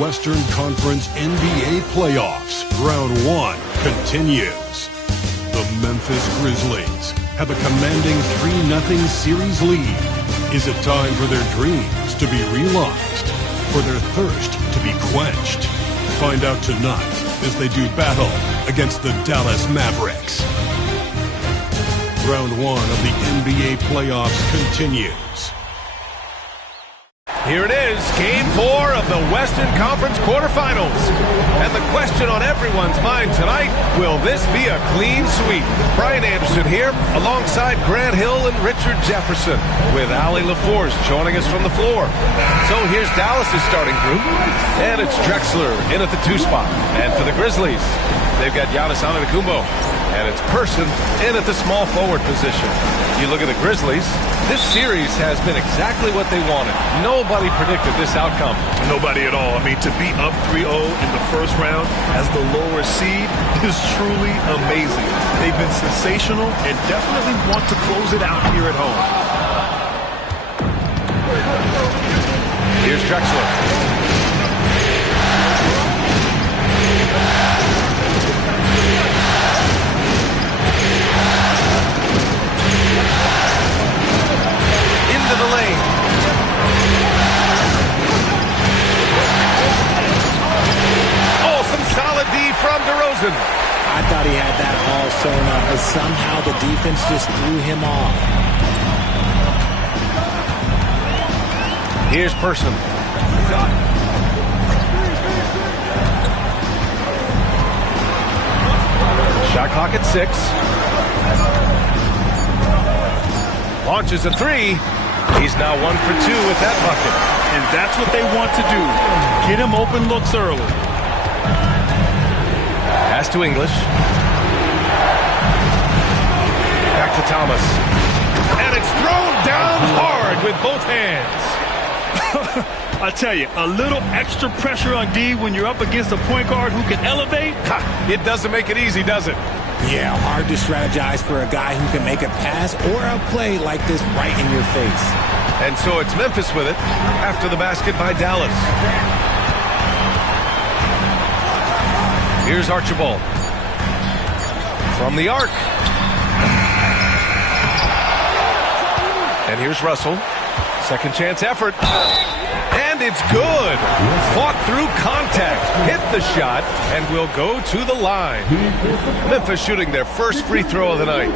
Western Conference NBA playoffs. Round 1 continues. The Memphis Grizzlies have a commanding 3-0 series lead. Is it time for their dreams to be realized? For their thirst to be quenched? Find out tonight as they do battle against the Dallas Mavericks. Round 1 of the NBA playoffs continues. Here it is, Game 4 of the Western Conference quarterfinals. And the question on everyone's mind tonight, will this be a clean sweep? Brian Anderson here, alongside Grant Hill and Richard Jefferson, with Allie LaForce joining us from the floor. So here's Dallas' starting group, and it's Drexler in at the 2 spot. And for the Grizzlies, they've got Giannis Antetokounmpo, and it's Person in at the small forward position. You look at the Grizzlies, this series has been exactly what they wanted. Nobody predicted this outcome. Nobody at all. I mean, to be up 3-0 in the first round as the lower seed is truly amazing. They've been sensational and definitely want to close it out here at home. Here's Drexler. Into the lane. Oh, some solid D from DeRozan. I thought he had that all sewn up, but somehow the defense just threw him off. Here's Person. Shot clock at 6. Launches a 3. He's now 1 for 2 with that bucket. And that's what they want to do. Get him open looks early. Pass to English. Back to Thomas. And it's thrown down hard with both hands. I tell you, a little extra pressure on D when you're up against a point guard who can elevate. It doesn't make it easy, does it? Yeah, hard to strategize for a guy who can make a pass or a play like this right in your face. And so it's Memphis with it after the basket by Dallas. Here's Archibald. From the arc. And here's Russell. Second chance effort. And it's good. Fought through contact. Hit the shot and will go to the line. Memphis shooting their first free throw of the night.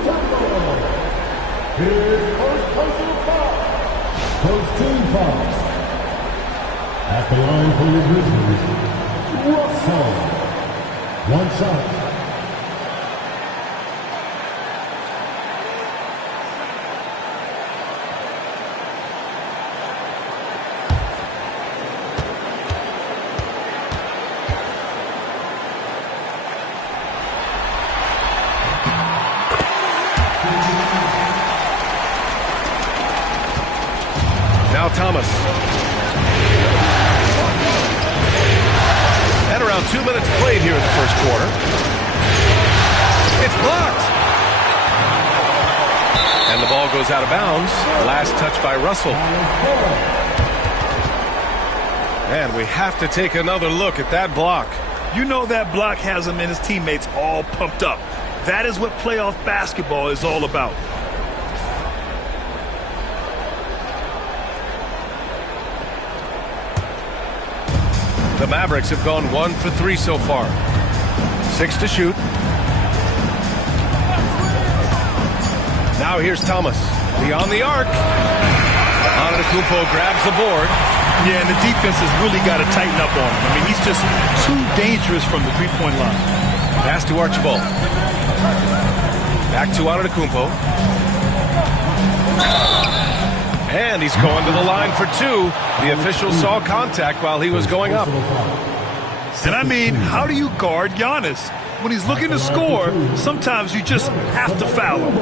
First team fouls. At the line for the Grizzlies, Russell. 1 shot. Now Thomas. And around 2 minutes played here in the first quarter. It's blocked. And the ball goes out of bounds. Last touch by Russell. And we have to take another look at that block. You know that block has him and his teammates all pumped up. That is what playoff basketball is all about. The Mavericks have gone 1 for 3 so far. 6 to shoot. Now here's Thomas. Beyond the arc. Antetokounmpo grabs the board. Yeah, and the defense has really got to tighten up on him. I mean, he's just too dangerous from the three-point line. Pass to Archibald. Back to Antetokounmpo. And he's going to the line for 2. The official saw contact while he was going up. And I mean, how do you guard Giannis? When he's looking to score, sometimes you just have to foul him.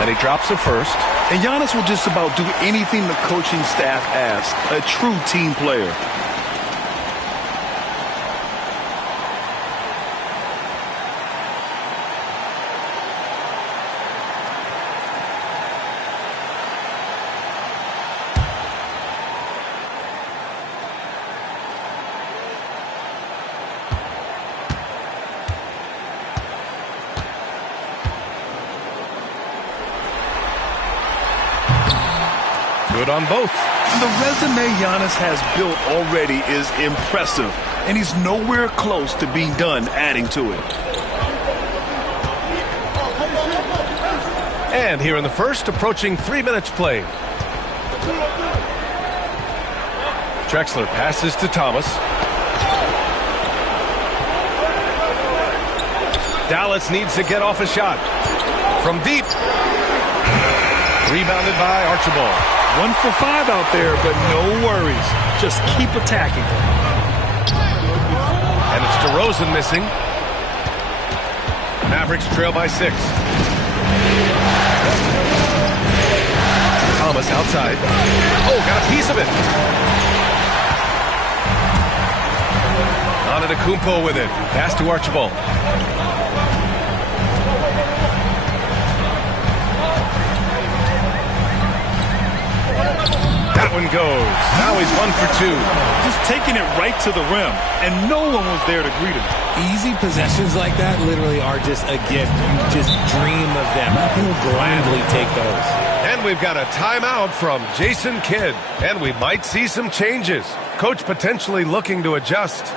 And he drops a first. And Giannis will just about do anything the coaching staff asks. A true team player. Good on both. The resume Giannis has built already is impressive, and he's nowhere close to being done adding to it. And here in the first, approaching 3 minutes played. Drexler passes to Thomas. Dallas needs to get off a shot. From deep. Rebounded by Archibald. 1 for 5 out there, but no worries. Just keep attacking. And it's DeRozan missing. Mavericks trail by 6. Thomas outside. Oh, got a piece of it. Antetokounmpo with it. Pass to Archibald. That one goes. Now he's 1 for 2. Just taking it right to the rim, and no one was there to greet him. Easy possessions like that literally are just a gift. You just dream of them. He'll gladly take those. And we've got a timeout from Jason Kidd. And we might see some changes. Coach potentially looking to adjust.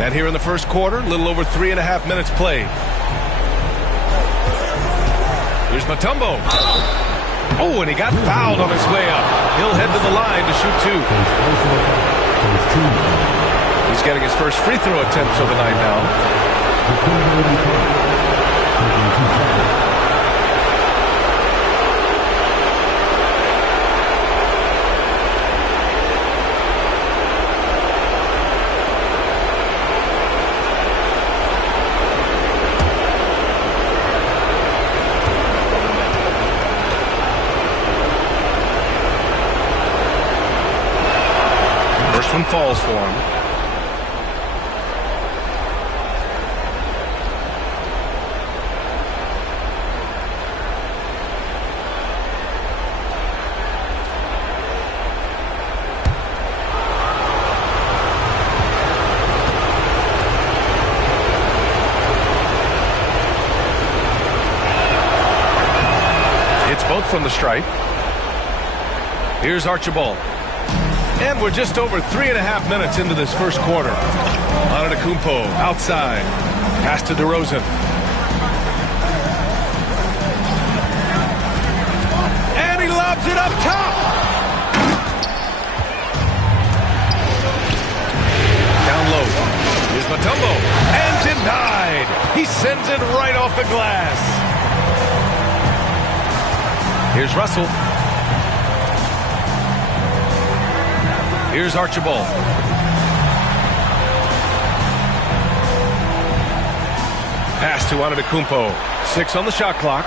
And here in the first quarter, a little over 3.5 minutes played. Here's Mutombo. Oh, and he got fouled on his way up. He'll head to the line to shoot 2. He's getting his first free throw attempts of the night now. First one falls for him. Hits both from the stripe. Here's Archibald. And we're just over 3.5 minutes into this first quarter. Antetokounmpo outside. Pass to DeRozan. And he lobs it up top. Down low. Here's Mutombo. And denied. He sends it right off the glass. Here's Russell. Here's Archibald. Pass to Antetokounmpo. 6 on the shot clock.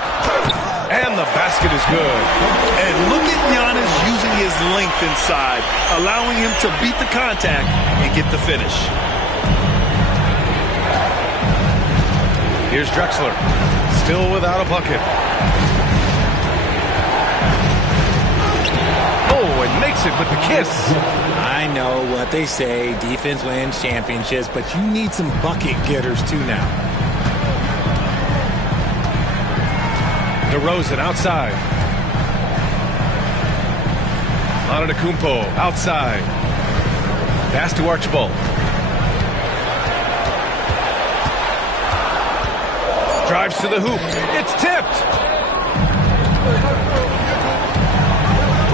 And the basket is good. And look at Giannis using his length inside, allowing him to beat the contact and get the finish. Here's Drexler. Still without a bucket. Oh, and makes it with the kiss. I know what they say, defense wins championships, but you need some bucket getters too now. DeRozan outside. Antetokounmpo outside. Pass to Archibald. Drives to the hoop. It's tipped.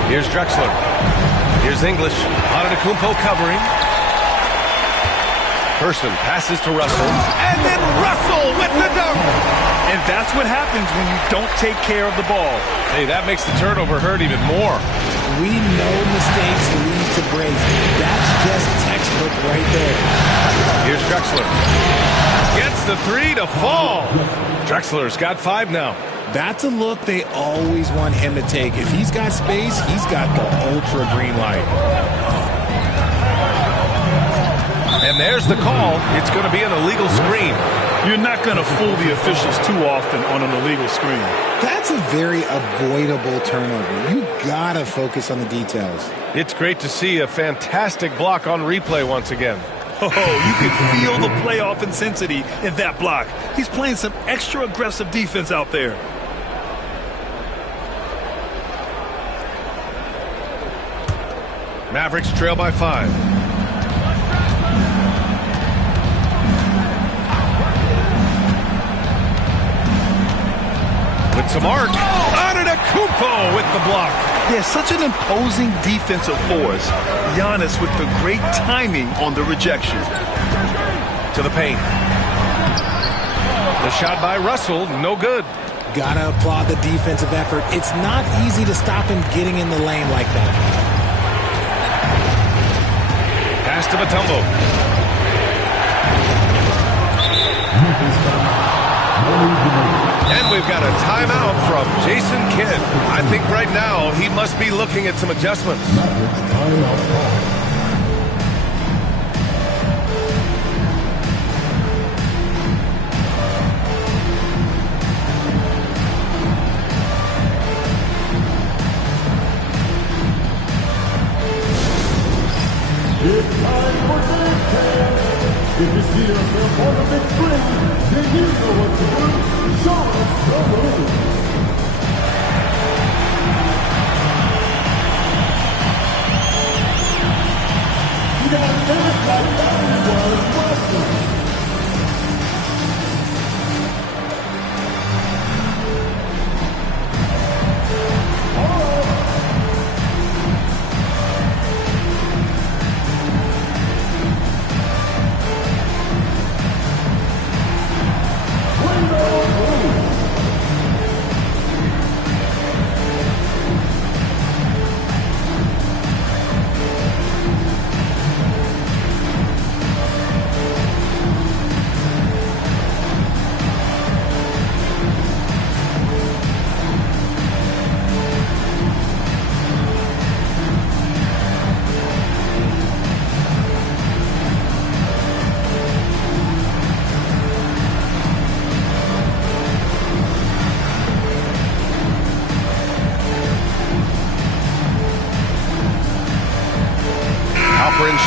Here's Drexler. Here's English. Antetokounmpo covering. Person passes to Russell. And then Russell with the dunk. And that's what happens when you don't take care of the ball. Hey, that makes the turnover hurt even more. We know mistakes lead to breaks. That's just textbook right there. Here's Drexler. Gets the 3 to fall. Drexler's got 5 now. That's a look they always want him to take. If he's got space, he's got the ultra green light. And there's the call. It's going to be an illegal screen. You're not going to fool the officials too often on an illegal screen. That's a very avoidable turnover. You gotta focus on the details. It's great to see a fantastic block on replay once again. Oh, you can feel the playoff intensity in that block. He's playing some extra aggressive defense out there. Mavericks trail by 5. With some arc. Antetokounmpo with the block. Yeah, such an imposing defensive force. Giannis with the great timing on the rejection. To the paint. The shot by Russell, no good. Gotta applaud the defensive effort. It's not easy to stop him getting in the lane like that. Pass to Mutombo. And we've got a timeout from Jason Kidd. I think right now he must be looking at some adjustments. It's time for dance camp. If you see yourself on the big screen, then you know what to do. Show us the move. You got everybody was watching.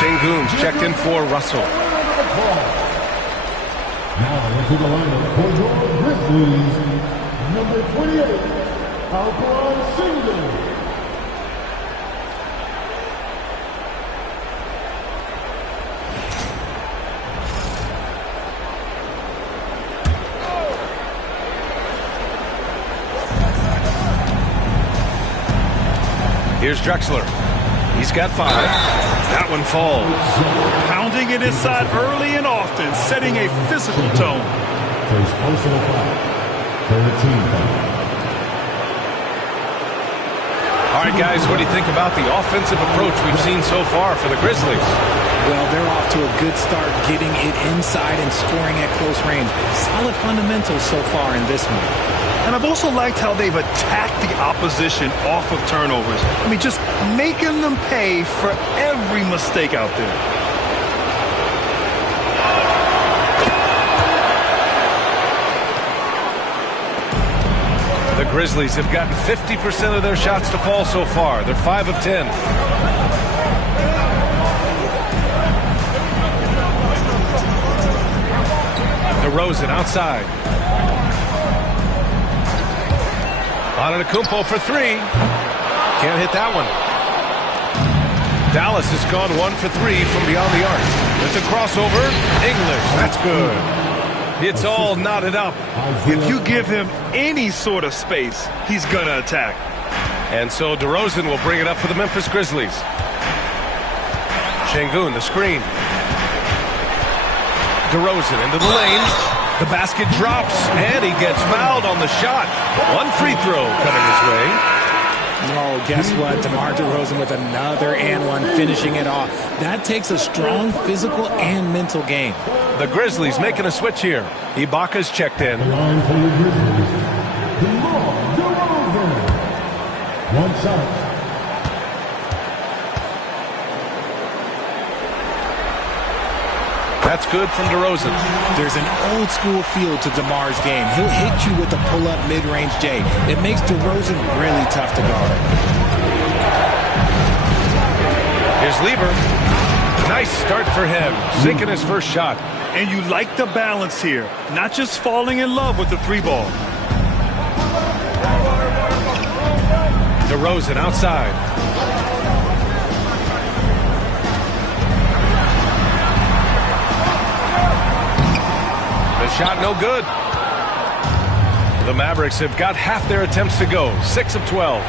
Şengün's checked in for Russell. Now into the lineup for your Grizzlies, number 28, Alperen Şengün. Here's Drexler. He's got 5. That one falls. Pounding it inside early and often, setting a physical tone. First personal foul. Third team foul. All right, guys, what do you think about the offensive approach we've seen so far for the Grizzlies? Well, they're off to a good start getting it inside and scoring at close range. Solid fundamentals so far in this one. And I've also liked how they've attacked the opposition off of turnovers. I mean, just making them pay for every mistake out there. The Grizzlies have gotten 50% of their shots to fall so far. They're 5 of 10. DeRozan outside. Antetokounmpo for 3. Can't hit that one. Dallas has gone 1 for 3 from beyond the arc. It's a crossover. English. That's good. It's all knotted up. If you give him any sort of space, he's going to attack. And so DeRozan will bring it up for the Memphis Grizzlies. Şengün, the screen. DeRozan into the lane. The basket drops, and he gets fouled on the shot. 1 free throw coming his way. Oh, guess what? DeMar DeRozan with another and one, finishing it off. That takes a strong physical and mental game. The Grizzlies making a switch here. Ibaka's checked in. Line for the Grizzlies. DeMar DeRozan. One shot. That's good from DeRozan. There's an old-school feel to DeMar's game. He'll hit you with a pull-up mid-range J. It makes DeRozan really tough to guard. Here's Lieber. Nice start for him. Sinking his first shot. And you like the balance here. Not just falling in love with the 3-ball. DeRozan outside. Shot no good. The Mavericks have got half their attempts to go. 6 of 12.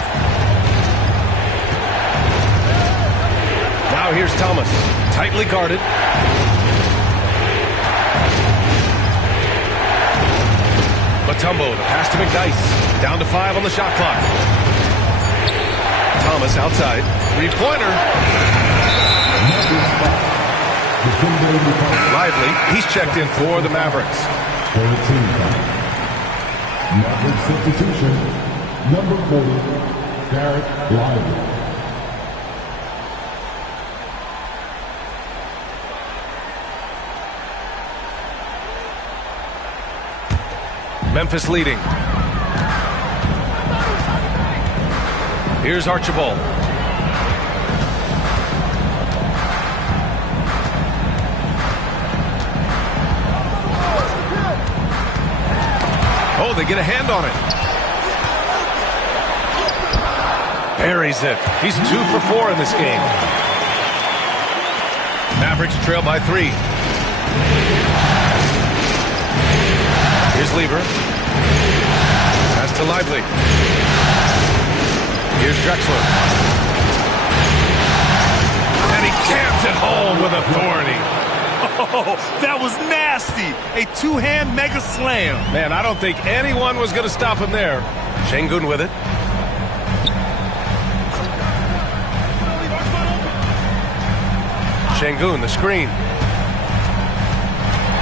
Now here's Thomas. Tightly guarded. Mutombo, the pass to McDyess. Down to 5 on the shot clock. Thomas outside. 3-pointer. Lively, he's checked in for the Mavericks. Third team foul. Mavericks substitution. Number 40, Garrett Lively. Memphis leading. Here's Archibald. Oh, they get a hand on it. Buries it. He's 2 for 4 in this game. Mavericks trail by 3. Here's Lieber. Pass to Lively. Here's Drexler. And he jams it home with authority. Oh, that was nasty. A 2-hand mega slam. Man, I don't think anyone was going to stop him there. Şengün with it. Şengün, the screen.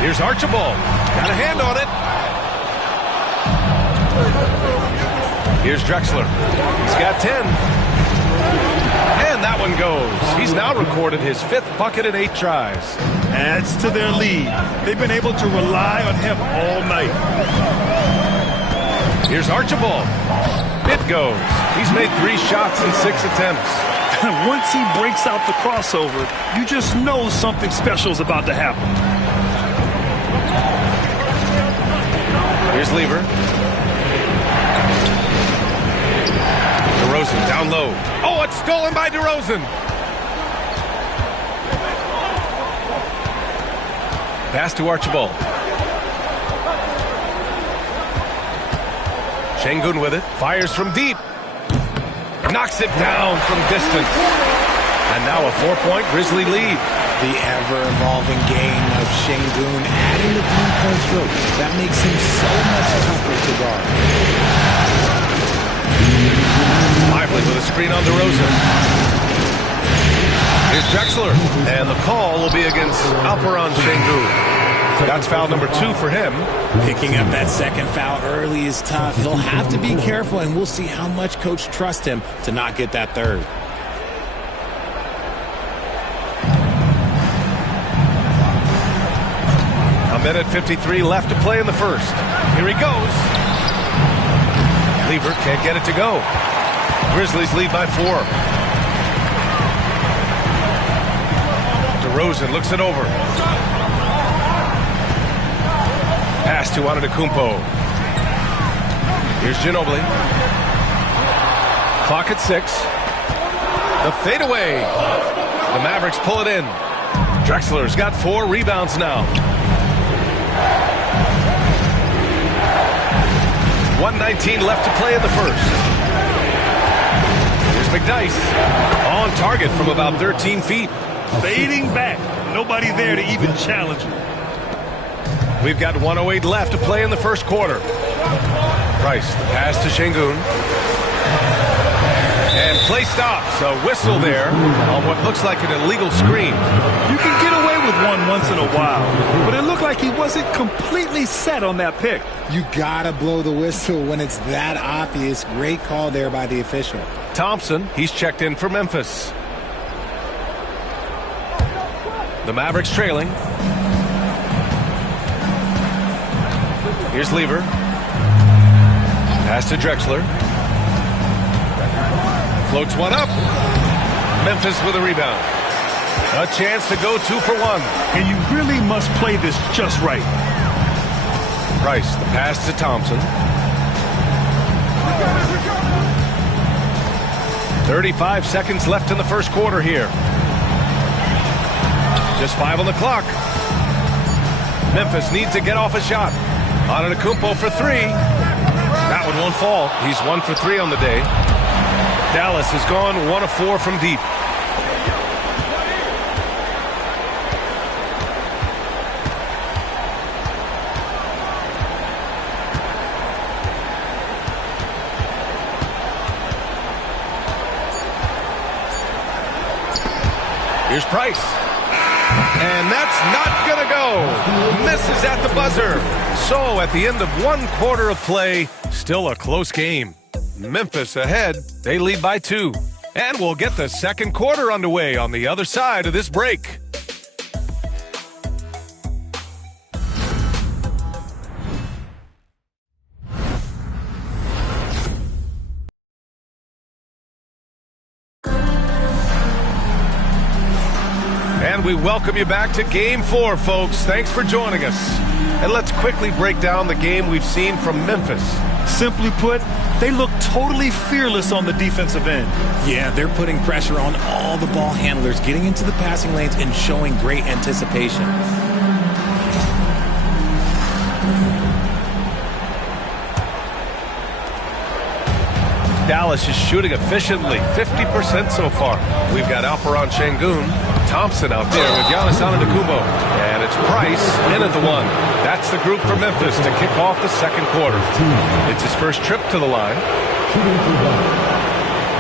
Here's Archibald. Got a hand on it. Here's Drexler. He's got 10. And that one goes. He's now recorded his 5th bucket in 8 tries. Adds to their lead. They've been able to rely on him all night. Here's Archibald. It goes. He's made 3 shots in 6 attempts. Once he breaks out the crossover, you just know something special is about to happen. Here's Lieber. DeRozan down low. Oh, it's stolen by DeRozan. Pass to Archibald. Şengün with it. Fires from deep. Knocks it down from distance. And now a 4-point Grizzly lead. The ever-evolving game of Şengün adding the 3-point stroke. That makes him so much tougher to guard. Lively with a screen on DeRozan. Here's Drexler. And the call will be against Alperen Şengün. That's foul number 2 for him. Picking up that second foul early is tough. He'll have to be careful, and we'll see how much coach trusts him to not get that third. A minute 53 left to play in the first. Here he goes. Lever can't get it to go. Grizzlies lead by 4. DeRozan looks it over. Pass to Antetokounmpo. Here's Ginobili. Clock at 6. The fadeaway. The Mavericks pull it in. Drexler's got 4 rebounds now. 1:19 left to play in the first. Here's McDyess. On target from about 13 feet. Fading back. Nobody there to even challenge him. We've got 1:08 left to play in the first quarter. Price, the pass to Şengün. And play stops. A whistle there on what looks like an illegal screen. You can get away with one once in a while, but it looked like he wasn't completely set on that pick. You gotta blow the whistle when it's that obvious. Great call there by the official. Thompson, he's checked in for Memphis. The Mavericks trailing. Here's Lever. Pass to Drexler. Floats one up. Memphis with a rebound. A chance to go 2 for 1. And you really must play this just right. Price, the pass to Thompson. 35 seconds left in the first quarter here. Just 5 on the clock. Memphis needs to get off a shot. Antetokounmpo for 3. That one won't fall. He's 1 for 3 on the day. Dallas has gone 1 of 4 from deep. Here's Price. And that's not going to go. Misses at the buzzer. So at the end of 1 quarter of play, still a close game. Memphis ahead. They lead by 2. And we'll get the second quarter underway on the other side of this break. And we welcome you back to Game 4, folks. Thanks for joining us. And let's quickly break down the game we've seen from Memphis. Simply put, they look totally fearless on the defensive end. Yeah, they're putting pressure on all the ball handlers, getting into the passing lanes and showing great anticipation. Dallas is shooting efficiently, 50% so far. We've got Alperen Şengün, Thompson out there with Giannis Antetokounmpo. And it's Price in at the 1. That's the group for Memphis to kick off the second quarter. It's his first trip to the line. Shooting for Dallas,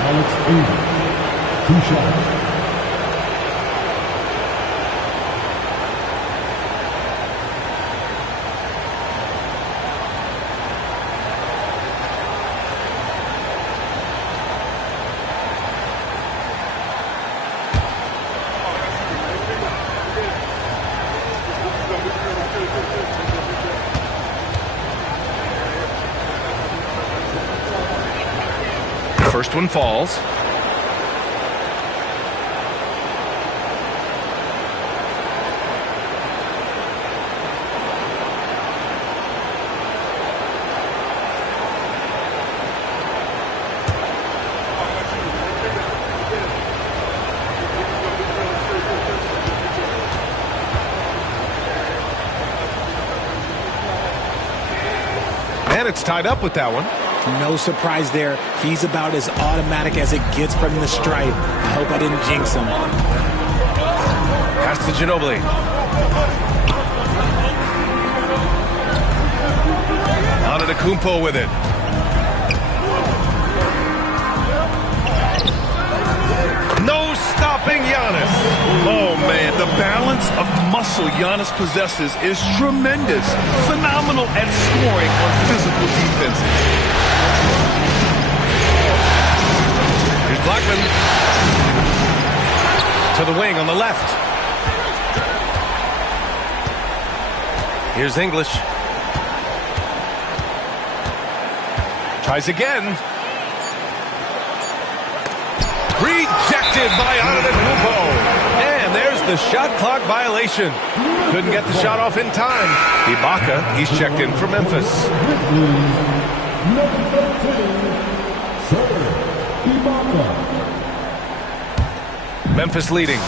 Alex Avery, 2 shots. First one falls. And it's tied up with that one. No surprise there. He's about as automatic as it gets from the stripe. I hope I didn't jinx him. Pass to Ginobili. Antetokounmpo with it. No stopping Giannis. Oh, man, the balance of muscle Giannis possesses is tremendous. Phenomenal at scoring on physical defenses. Here's Blackman. To the wing on the left. Here's English. Tries again. Rejected by Antetokounmpo. And there's the shot clock violation. Couldn't get the shot off in time. Ibaka, he's checked in for Memphis. Memphis leading.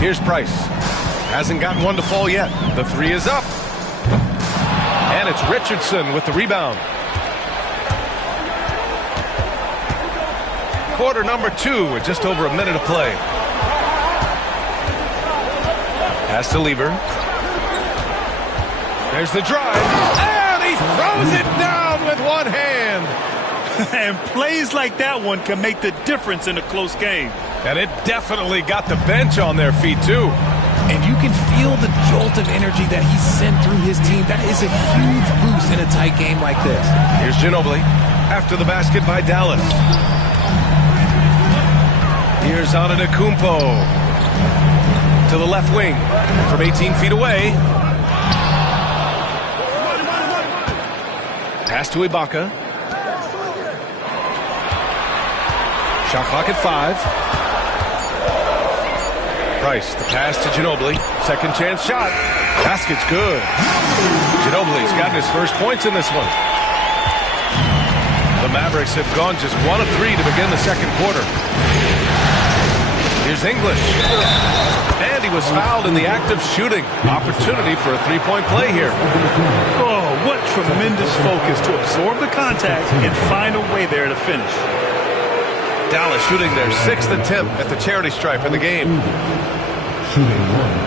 Here's Price. Hasn't gotten one to fall yet. The three is up. And it's Richardson with the rebound. Quarter number 2 with just over a minute to play. Pass to Lever. There's the drive. And he throws it down with one hand. And plays like that one can make the difference in a close game. And it definitely got the bench on their feet, too. And you can feel the jolt of energy that he sent through his team. That is a huge boost in a tight game like this. Here's Ginobili. After the basket by Dallas. Here's Antetokounmpo. To the left wing. From 18 feet away. Pass to Ibaka. Shot clock at 5. Price, the pass to Ginobili. Second chance shot. Basket's good. Ginobili's gotten his first points in this one. The Mavericks have gone just 1 of 3 to begin the second quarter. Here's English. And he was fouled in the act of shooting. Opportunity for a three-point play here. Oh, what tremendous focus to absorb the contact and find a way there to finish. Dallas shooting their 6th attempt at the charity stripe in the game. Shooting 1.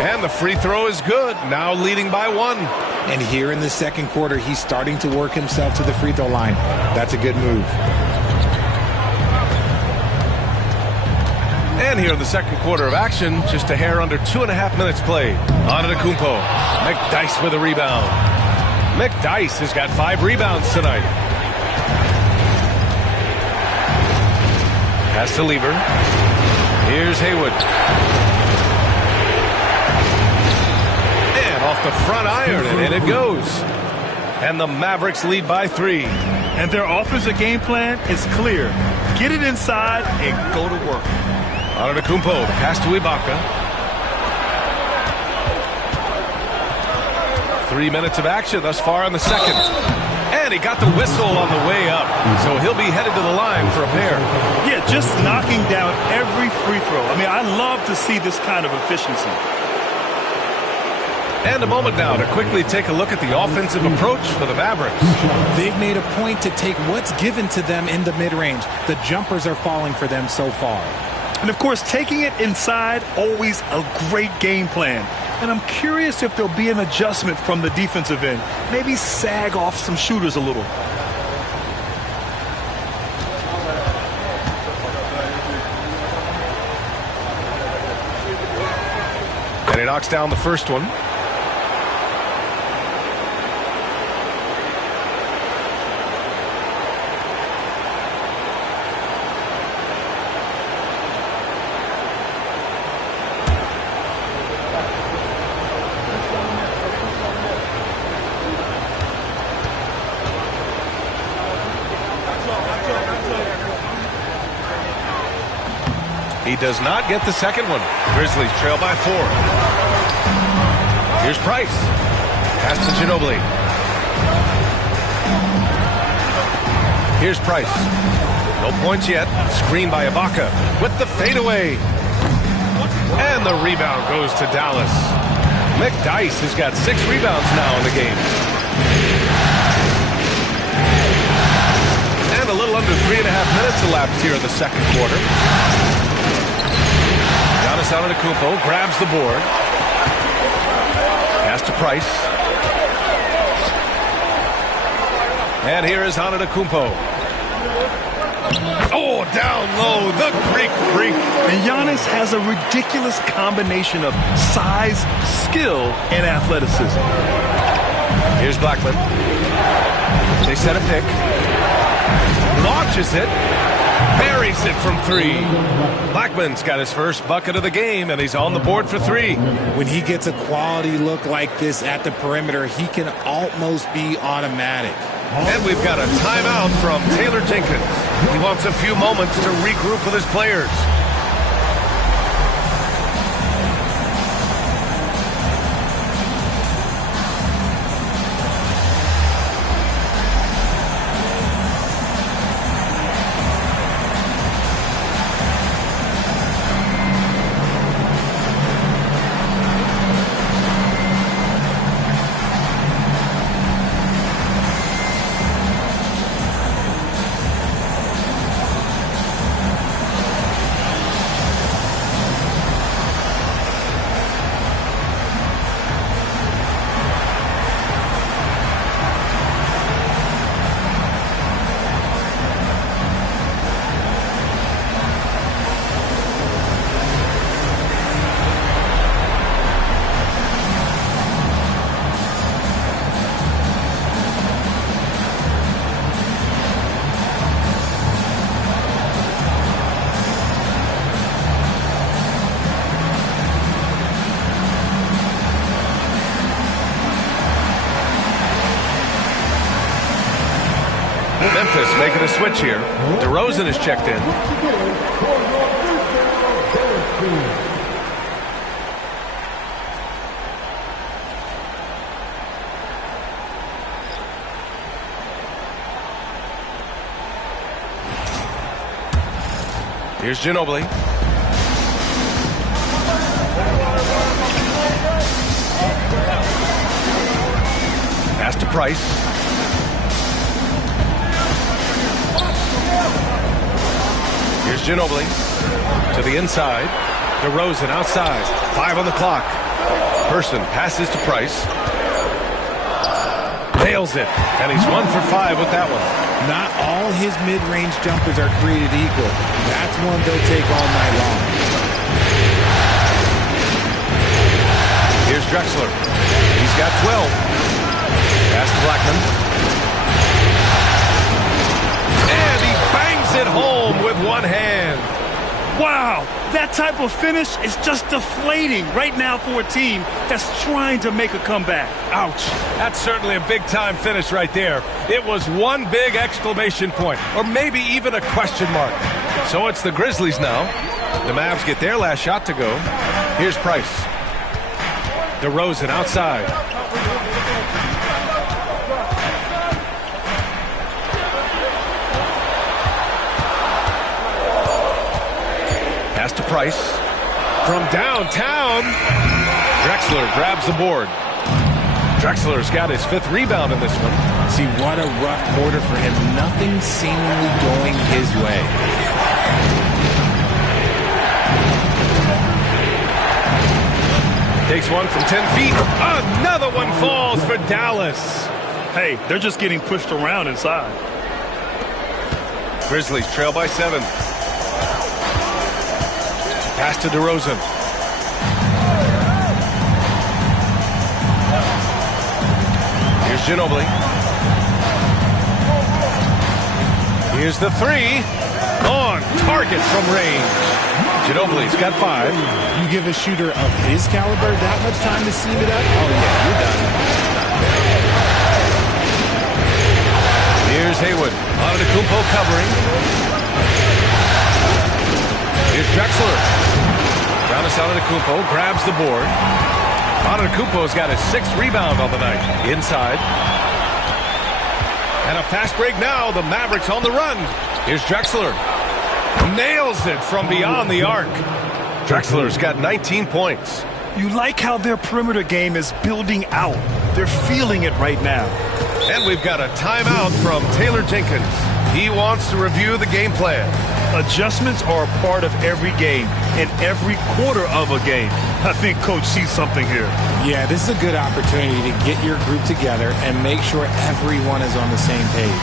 And the free throw is good. Now leading by 1. And here in the second quarter, he's starting to work himself to the free throw line. That's a good move. And here in the second quarter of action, just a hair under 2.5 minutes played. Antetokounmpo. McDyess with a rebound. McDyess has got 5 rebounds tonight. Pass to Lever. Here's Haywood. And off the front iron, and in it goes. And the Mavericks lead by 3. And their offensive game plan is clear. Get it inside and go to work. Antetokounmpo, the pass to Ibaka. 3 minutes of action thus far in the second. And he got the whistle on the way up. So he'll be headed to the line for a pair. Yeah, just knocking down every free throw. I mean, I love to see this kind of efficiency. And a moment now to quickly take a look at the offensive approach for the Mavericks. They've made a point to take what's given to them in the mid-range. The jumpers are falling for them so far. And, of course, taking it inside, always a great game plan. And I'm curious if there'll be an adjustment from the defensive end. Maybe sag off some shooters a little. And he knocks down the first one. He does not get the second one. Grizzlies trail by 4. Here's Price. Pass to Ginobili. Here's Price. No points yet. Screen by Ibaka with the fadeaway. And the rebound goes to Dallas. McDyess has got 6 rebounds now in the game. And a little under 3.5 minutes elapsed here in the second quarter. Giannis Antetokounmpo grabs the board. Pass to Price. And here is Antetokounmpo. Oh, down low, the Greek freak. And Giannis has a ridiculous combination of size, skill, and athleticism. Here's Blackman. They set a pick. Launches it. Buries it from 3. Blackman's got his first bucket of the game, and he's on the board for 3. When he gets a quality look like this at the perimeter, he can almost be automatic. And we've got a timeout from Taylor Jenkins. He wants a few moments to regroup with his players. Memphis making a switch here. DeRozan is checked in. Here's Ginobili. Pass to Price. Here's Ginobili to the inside. DeRozan outside. 5 on the clock. Person passes to Price. Nails it. And he's 1 for 5 with that one. Not all his mid-range jumpers are created equal. That's one they'll take all night long. Here's Drexler. He's got 12. Pass to Blackman. And he bangs it home with one hand. Wow, that type of finish is just deflating right now for a team that's trying to make a comeback. Ouch. That's certainly a big-time finish right there. It was one big exclamation point, or maybe even a question mark. So it's the Grizzlies now. The Mavs get their last shot to go. Here's Price. DeRozan outside. Pass to Price. From downtown, Drexler grabs the board. Drexler's got his 5th rebound in this one. See, what a rough quarter for him. Nothing seemingly going his way. Takes one from 10 feet. Another one falls for Dallas. Hey, they're just getting pushed around inside. Grizzlies trail by 7. Pass to DeRozan. Here's Ginobili. Here's the 3. On target from range. Ginobili's got 5. You give a shooter of his caliber that much time to seam it up? Oh, yeah, you're done. Here's Hayward. Antetokounmpo covering. Here's Drexler. Antetokounmpo grabs the board. Antetokounmpo's got his 6th rebound on the night. Inside. And a fast break now. The Mavericks on the run. Here's Drexler. Nails it from beyond the arc. Drexler's got 19 points. You like how their perimeter game is building out. They're feeling it right now. And we've got a timeout from Taylor Jenkins. He wants to review the game plan. Adjustments are a part of every game and every quarter of a game. I think Coach sees something here. Yeah, this is a good opportunity to get your group together and make sure everyone is on the same page.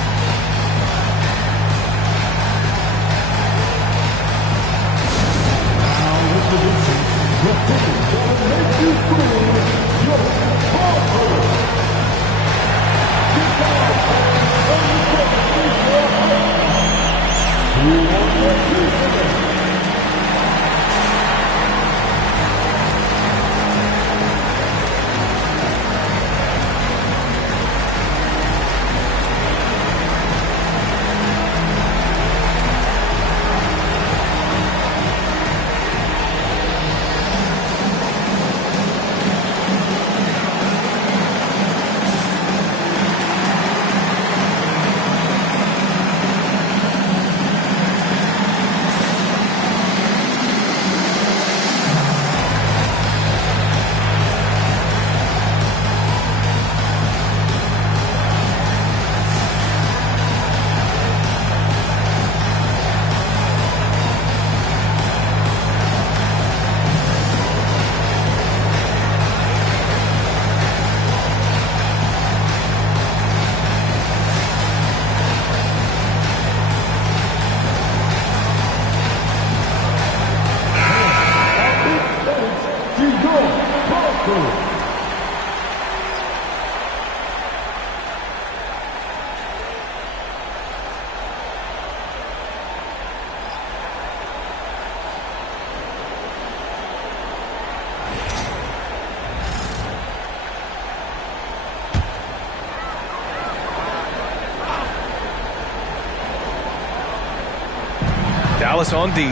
Dallas on D.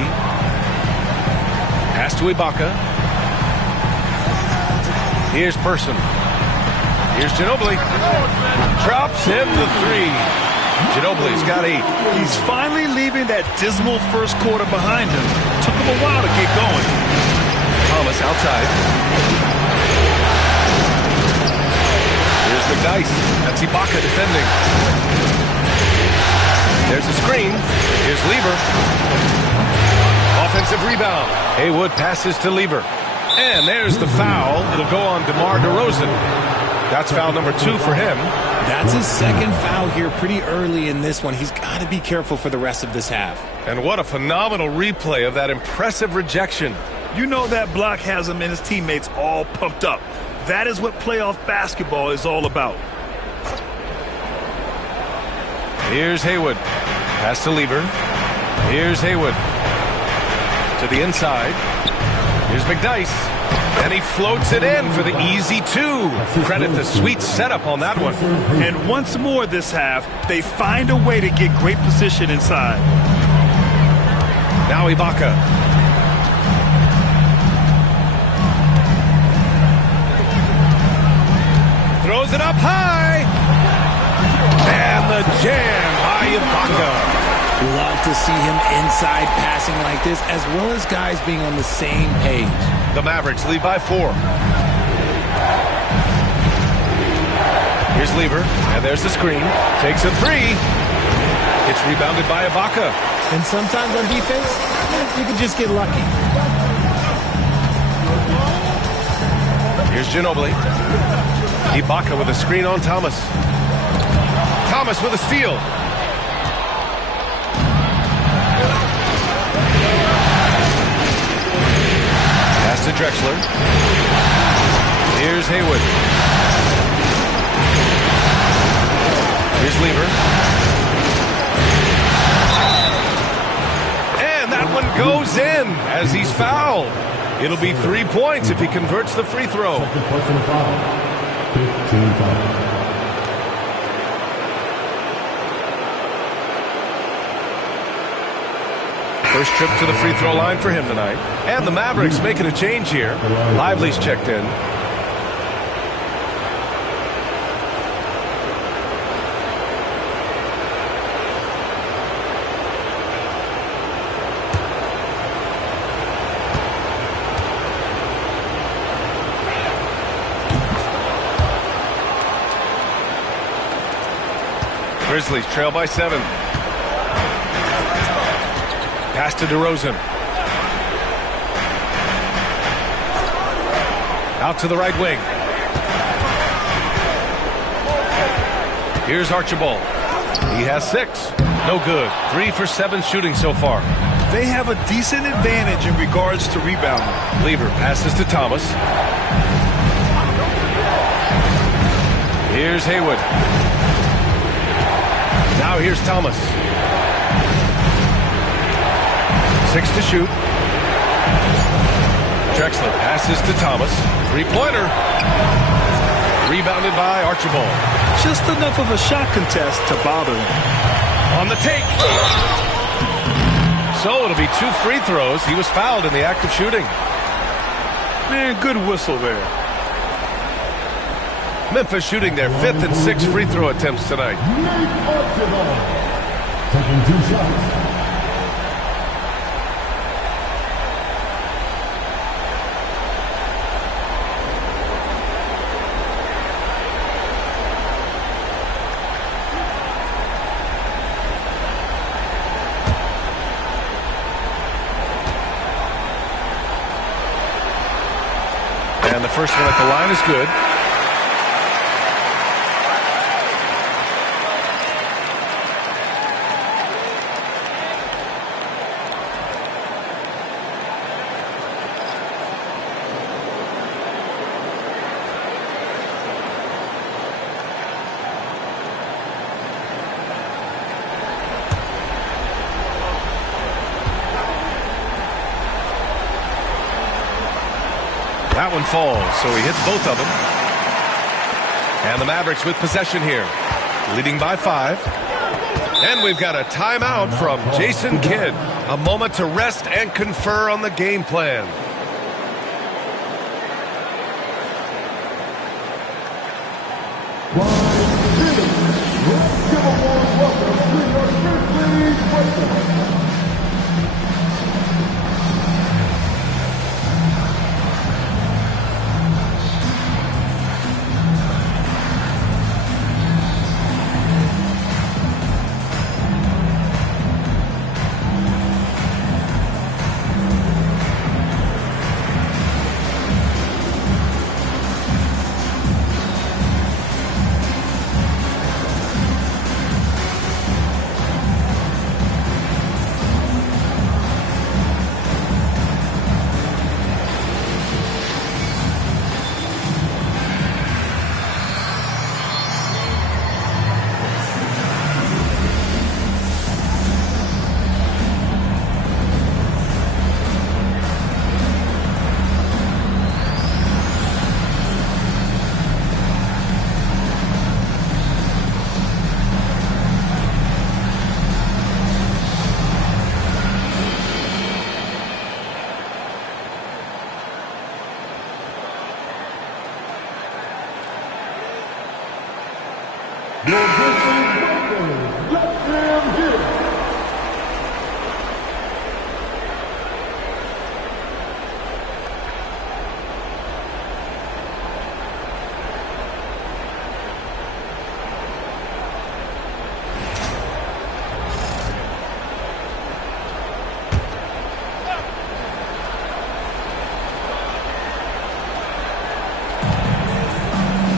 Pass to Ibaka. Here's Person. Here's Ginobili. Drops in the 3. Ginobili's got 8. He's finally leaving that dismal first quarter behind him. Took him a while to get going. Thomas outside. Here's McDyess. That's Ibaka defending. There's a screen. Here's Lieber. Offensive rebound. Haywood passes to Lieber. And there's the foul. It'll go on DeRozan. That's foul number 2 for him. That's his 2nd foul here pretty early in this one. He's got to be careful for the rest of this half. And what a phenomenal replay of that impressive rejection. You know that block has him and his teammates all pumped up. That is what playoff basketball is all about. Here's Haywood. Pass to Lieber. Here's Haywood. To the inside. Here's McDyess. And he floats it in for the easy 2. Credit the sweet setup on that one. And once more this half, they find a way to get great position inside. Now Ibaka. Throws it up high. And the jam by Ibaka. Love to see him inside passing like this, as well as guys being on the same page. The Mavericks lead by 4. Here's Lieber, and there's the screen. Takes a 3. It's rebounded by Ibaka. And sometimes on defense, you can just get lucky. Here's Ginobili. Ibaka with a screen on Thomas. Thomas with a steal. Pass to Drexler. Here's Haywood. Here's Lieber. And that one goes in as he's fouled. It'll be 3 points if he converts the free throw. Second personal foul. 15 fouls. First trip to the free throw line for him tonight. And the Mavericks making a change here. Lively's checked in. Grizzlies trail by 7. Pass to DeRozan. Out to the right wing. Here's Archibald. He has 6. No good. 3 for 7 shooting so far. They have a decent advantage in regards to rebounding. Lever passes to Thomas. Here's Haywood. Now here's Thomas. 6 to shoot. Drexler passes to Thomas. 3-pointer. Rebounded by Archibald. Just enough of a shot contest to bother him. On the take. So it'll be 2 free throws. He was fouled in the act of shooting. Man, good whistle there. Memphis shooting their 5th and 6th free throw attempts tonight. Taking 2 shots. And the first one at the line is good. That one falls, so he hits both of them. And the Mavericks with possession here, leading by 5. And we've got a timeout from Jason Kidd. A moment to rest and confer on the game plan. Your Grizzlies Buccaneers, let them hit it.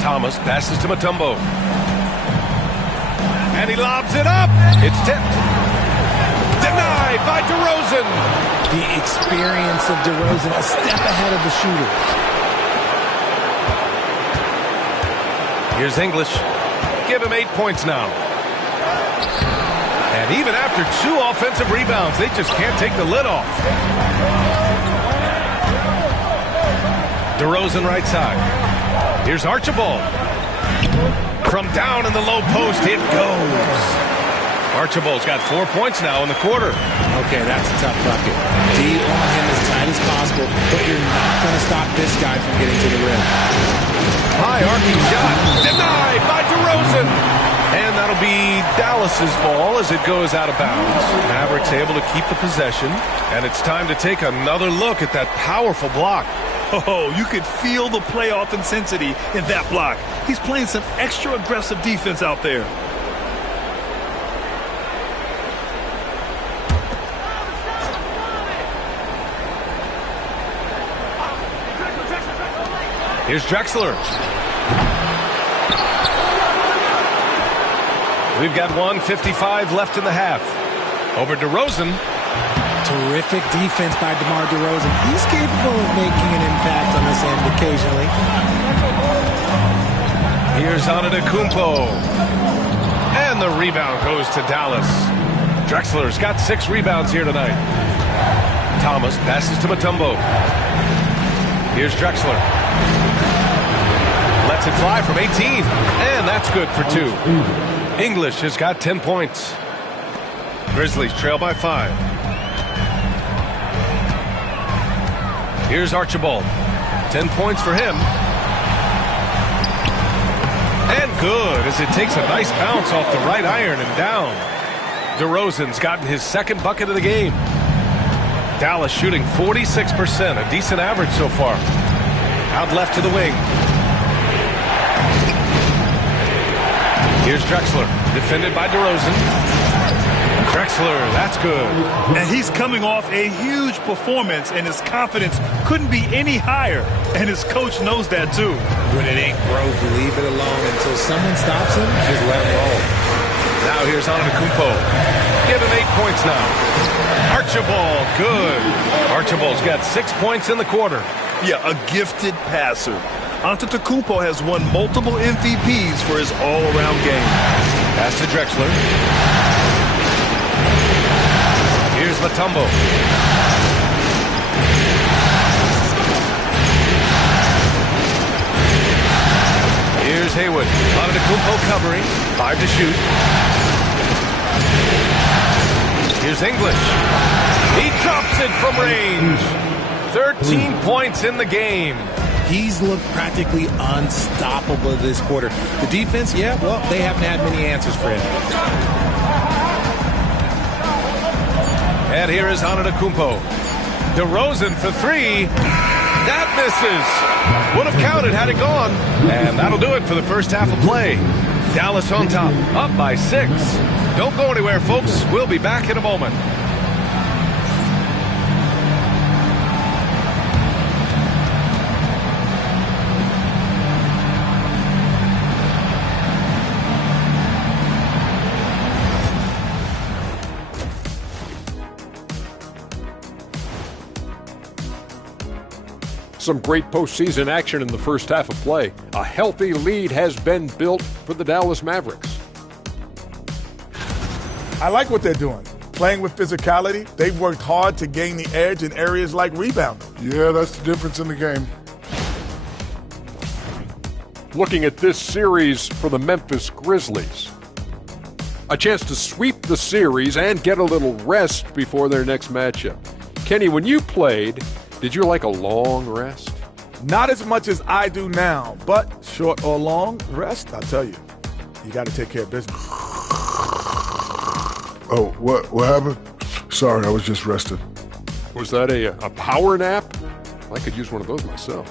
Thomas passes to Mutombo. And he lobs it up. It's tipped. Denied by DeRozan. The experience of DeRozan, a step ahead of the shooter. Here's English. Give him 8 points now. And even after 2 offensive rebounds, they just can't take the lid off. DeRozan right side. Here's Archibald. From down in the low post, it goes. Archibald's got 4 points now in the quarter. Okay, that's a tough bucket. D on him as tight as possible, but you're not going to stop this guy from getting to the rim. High arcing shot. Denied by DeRozan. And that'll be Dallas's ball as it goes out of bounds. Mavericks able to keep the possession. And it's time to take another look at that powerful block. Oh, you could feel the playoff intensity in that block. He's playing some extra aggressive defense out there. Here's Drexler. We've got 1:55 left in the half. Over DeRozan. Terrific defense by DeMar DeRozan. He's capable of making an impact on this end occasionally. Here's Antetokounmpo. And the rebound goes to Dallas. Drexler's got 6 rebounds here tonight. Thomas passes to Mutombo. Here's Drexler. Lets it fly from 18. And that's good for 2. English has got 10 points. Grizzlies trail by 5. Here's Archibald. 10 points for him. And good as it takes a nice bounce off the right iron and down. DeRozan's gotten his 2nd bucket of the game. Dallas shooting 46%, a decent average so far. Out left to the wing. Here's Drexler, defended by DeRozan. Drexler, that's good. And he's coming off a huge performance, and his confidence couldn't be any higher. And his coach knows that, too. When it ain't broke, leave it alone until someone stops him. Just let him roll. Now here's Antetokounmpo. Give him 8 points now. Archibald, good. Archibald's got 6 points in the quarter. Yeah, a gifted passer. Antetokounmpo has won multiple MVPs for his all-around game. Pass to Drexler. Here's Mutombo. Here's Haywood. Antetokounmpo covering. 5 to shoot. Here's English. He drops it from range. 13 points in the game. He's looked practically unstoppable this quarter. The defense, yeah, well, they haven't had many answers for him. And here is Antetokounmpo. DeRozan for 3. That misses. Would have counted had it gone. And that'll do it for the first half of play. Dallas on top, up by 6. Don't go anywhere, folks. We'll be back in a moment. Some great postseason action in the first half of play. A healthy lead has been built for the Dallas Mavericks. I like what they're doing. Playing with physicality, they've worked hard to gain the edge in areas like rebounding. Yeah, that's the difference in the game. Looking at this series for the Memphis Grizzlies. A chance to sweep the series and get a little rest before their next matchup. Kenny, when you played, did you like a long rest? Not as much as I do now, but short or long rest, I'll tell you, you got to take care of business. Oh, what happened? Sorry, I was just resting. Was that a power nap? I could use one of those myself.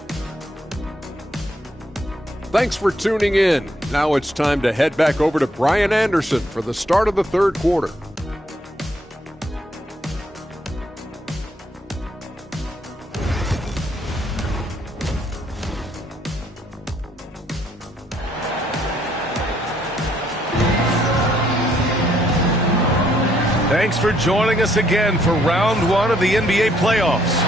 Thanks for tuning in. Now it's time to head back over to Brian Anderson for the start of the third quarter. Thanks for joining us again for round 1 of the NBA playoffs.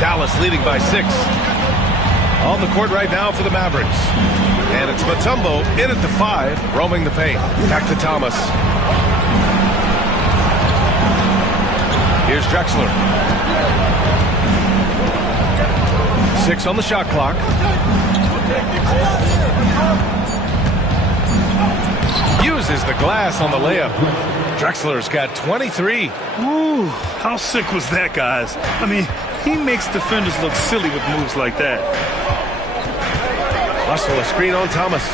Dallas leading by 6. On the court right now for the Mavericks. And it's Mutombo in at the 5, roaming the paint. Back to Thomas. Here's Drexler. 6 on the shot clock. Uses the glass on the layup. Drexler's got 23. Ooh, how sick was that, guys? I mean, he makes defenders look silly with moves like that. Russell, a screen on Thomas.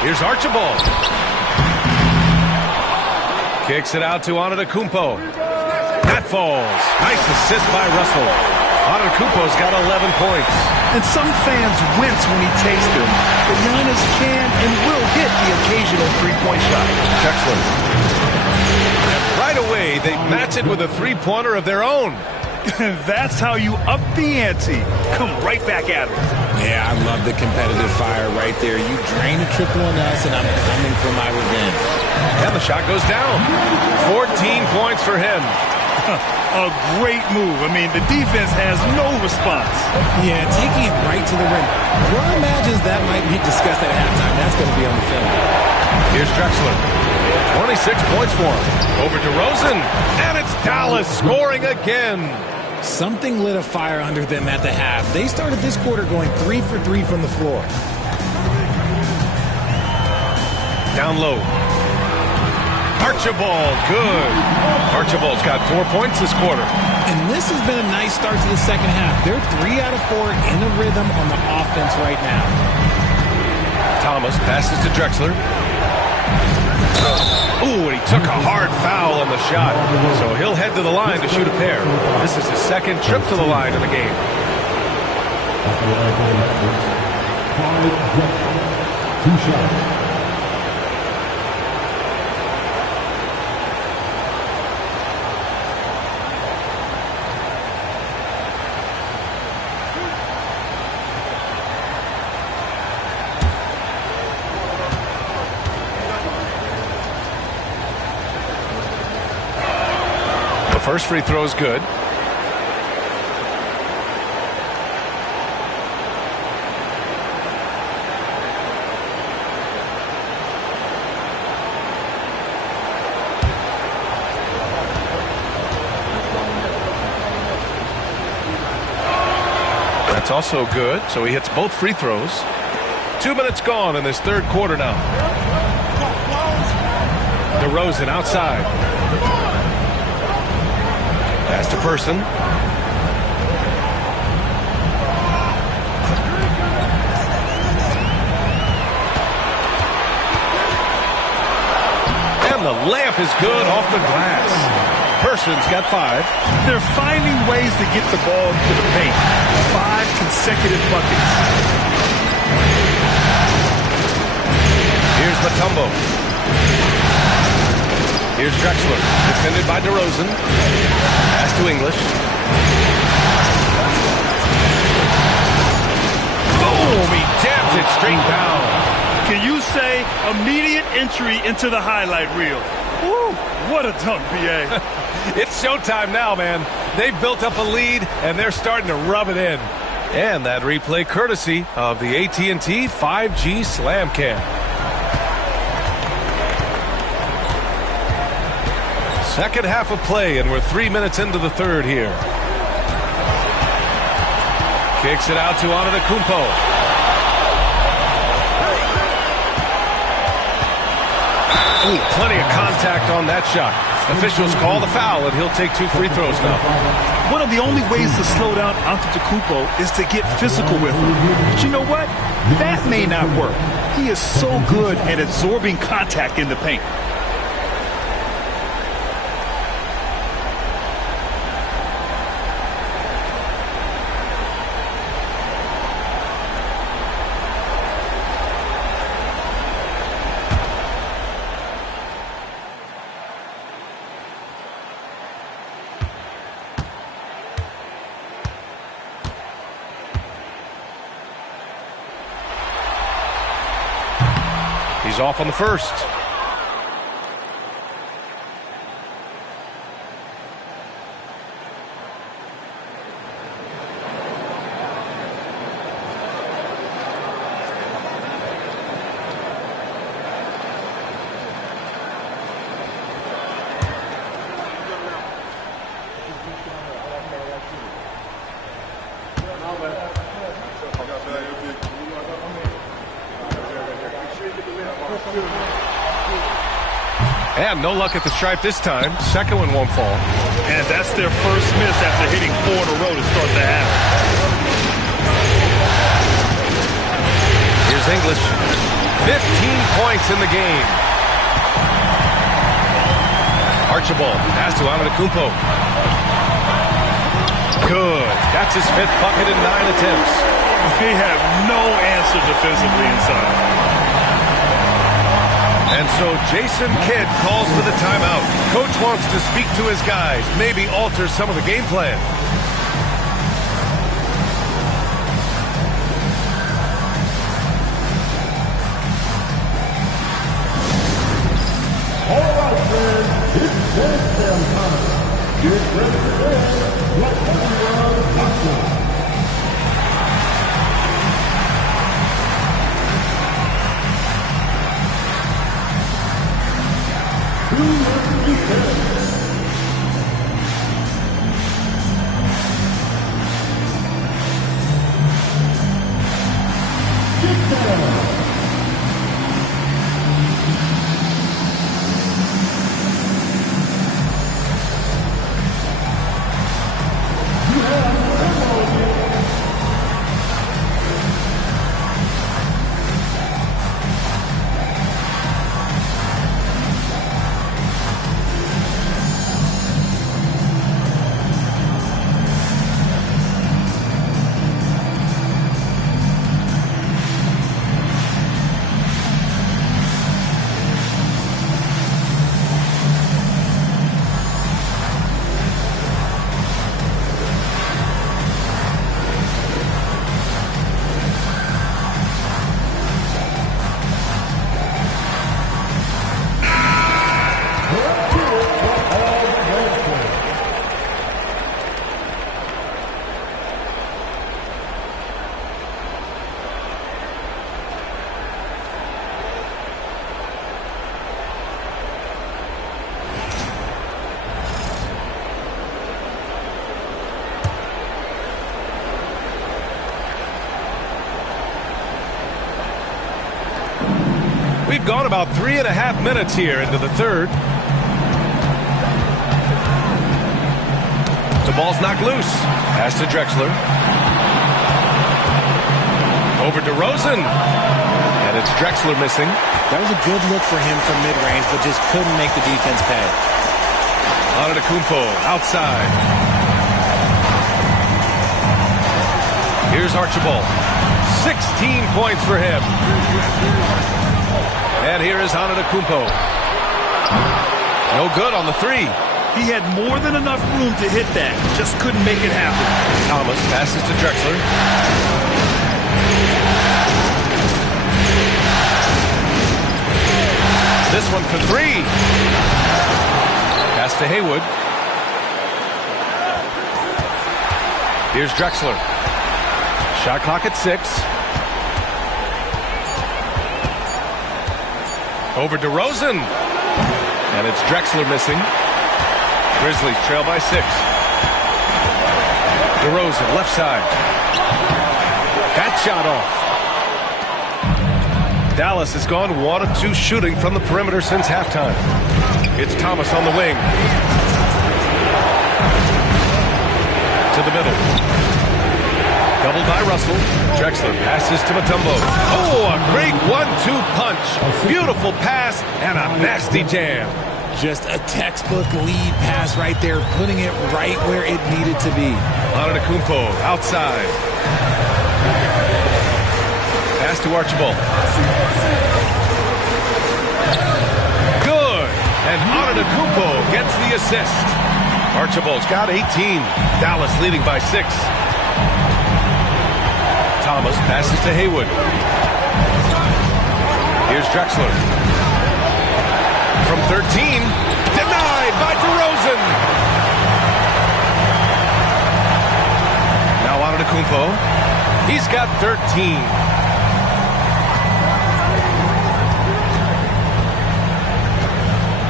Here's Archibald. Kicks it out to Antetokounmpo. That falls. Nice assist by Russell. Antetokounmpo's got 11 points. And some fans wince when he takes them, but Giannis can and will hit the occasional three-point shot. Drexler. And right away, they match it with a three-pointer of their own. That's how you up the ante. Come right back at him. Yeah, I love the competitive fire right there. You drain a triple on us, and I'm coming for my revenge. And the shot goes down. 14 points for him. A great move. I mean, the defense has no response. Yeah, taking it right to the rim. One imagines that might be discussed at halftime. That's going to be on the film. Here's Drexler. 26 points for him. Over DeRozan. And it's Dallas scoring again. Something lit a fire under them at the half. They started this quarter going 3 for 3 from the floor. Down low. Archibald, good. Archibald's got 4 points this quarter. And this has been a nice start to the second half. They're 3 out of 4 in a rhythm on the offense right now. Thomas passes to Drexler. Ooh, and he took a hard foul on the shot. So he'll head to the line to shoot a pair. This is his second trip to the line in the game. Two shots. First free throw is good. That's also good, so he hits both free throws. 2 minutes gone in this third quarter now. DeRozan outside. Pass to Person. And the layup is good off the glass. Person's got 5. They're finding ways to get the ball to the paint. 5 consecutive buckets. Here's Mutombo. Here's Drexler, defended by DeRozan. Pass to English. Boom! He jams it straight down. Can you say immediate entry into the highlight reel? Woo! What a dunk, B.A. It's showtime now, man. They've built up a lead, and they're starting to rub it in. And that replay courtesy of the AT&T 5G Slam Cam. Second half of play, and we're 3 minutes into the third here. Kicks it out to Antetokounmpo. Ooh, plenty of contact on that shot. Officials call the foul, and he'll take 2 free throws now. One of the only ways to slow down Antetokounmpo is to get physical with him. But you know what? That may not work. He is so good at absorbing contact in the paint. He's off on the first. And no luck at the stripe this time. Second one won't fall. And that's their first miss after hitting 4 in a row to start the half. Here's English. 15 points in the game. Archibald pass to Antetokounmpo. Good. That's his 5th bucket in 9 attempts. They have no answer defensively inside. And so Jason Kidd calls for the timeout. Coach wants to speak to his guys, maybe alter some of the game plan. All right, friends, it's game time. Get ready to dance like everyone's watching. We've gone about 3.5 minutes here into the third. The ball's knocked loose. Pass to Drexler. Over DeRozan. And it's Drexler missing. That was a good look for him from mid-range, but just couldn't make the defense pay. Antetokounmpo outside. Here's Archibald. 16 points for him. And here is Antetokounmpo. No good on the three. He had more than enough room to hit that. Just couldn't make it happen. Thomas passes to Drexler. This one for three. Pass to Haywood. Here's Drexler. Shot clock at 6. Over DeRozan. And it's Drexler missing. Grizzlies trail by 6. DeRozan left side. That shot off. Dallas has gone 1 of 2 shooting from the perimeter since halftime. It's Thomas on the wing. To the middle. Doubled by Russell. Drexler passes to Mutombo. Oh, a great 1-2 punch. Beautiful pass and a nasty jam. Just a textbook lead pass right there, putting it right where it needed to be. Antetokounmpo outside. Pass to Archibald. Good. And Antetokounmpo gets the assist. Archibald's got 18. Dallas leading by 6. Thomas passes to Haywood. Here's Drexler. From 13. Denied by DeRozan. Now Antetokounmpo. He's got 13.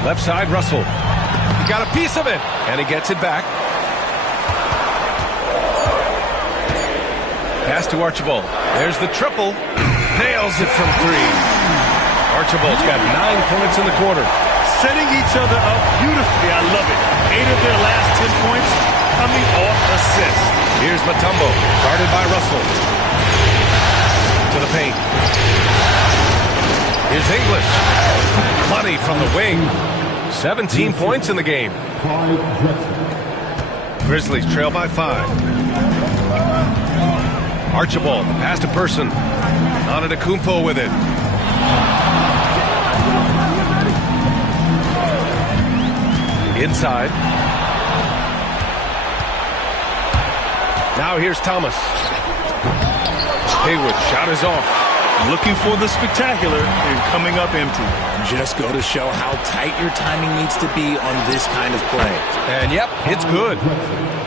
Left side, Russell. He got a piece of it, and he gets it back. Pass to Archibald. There's the triple. Nails it from 3. Archibald's got 9 points in the quarter. Setting each other up beautifully. I love it. 8 of their last 10 points coming off assists. Here's Mutombo, guarded by Russell. To the paint. Here's English. Money from the wing. 17 points in the game. Grizzlies trail by 5. Archibald, pass to Person. Antetokounmpo with it. Inside. Now here's Thomas. Hayward, shot is off. Looking for the spectacular and coming up empty. Just go to show how tight your timing needs to be on this kind of play. And yep, it's good.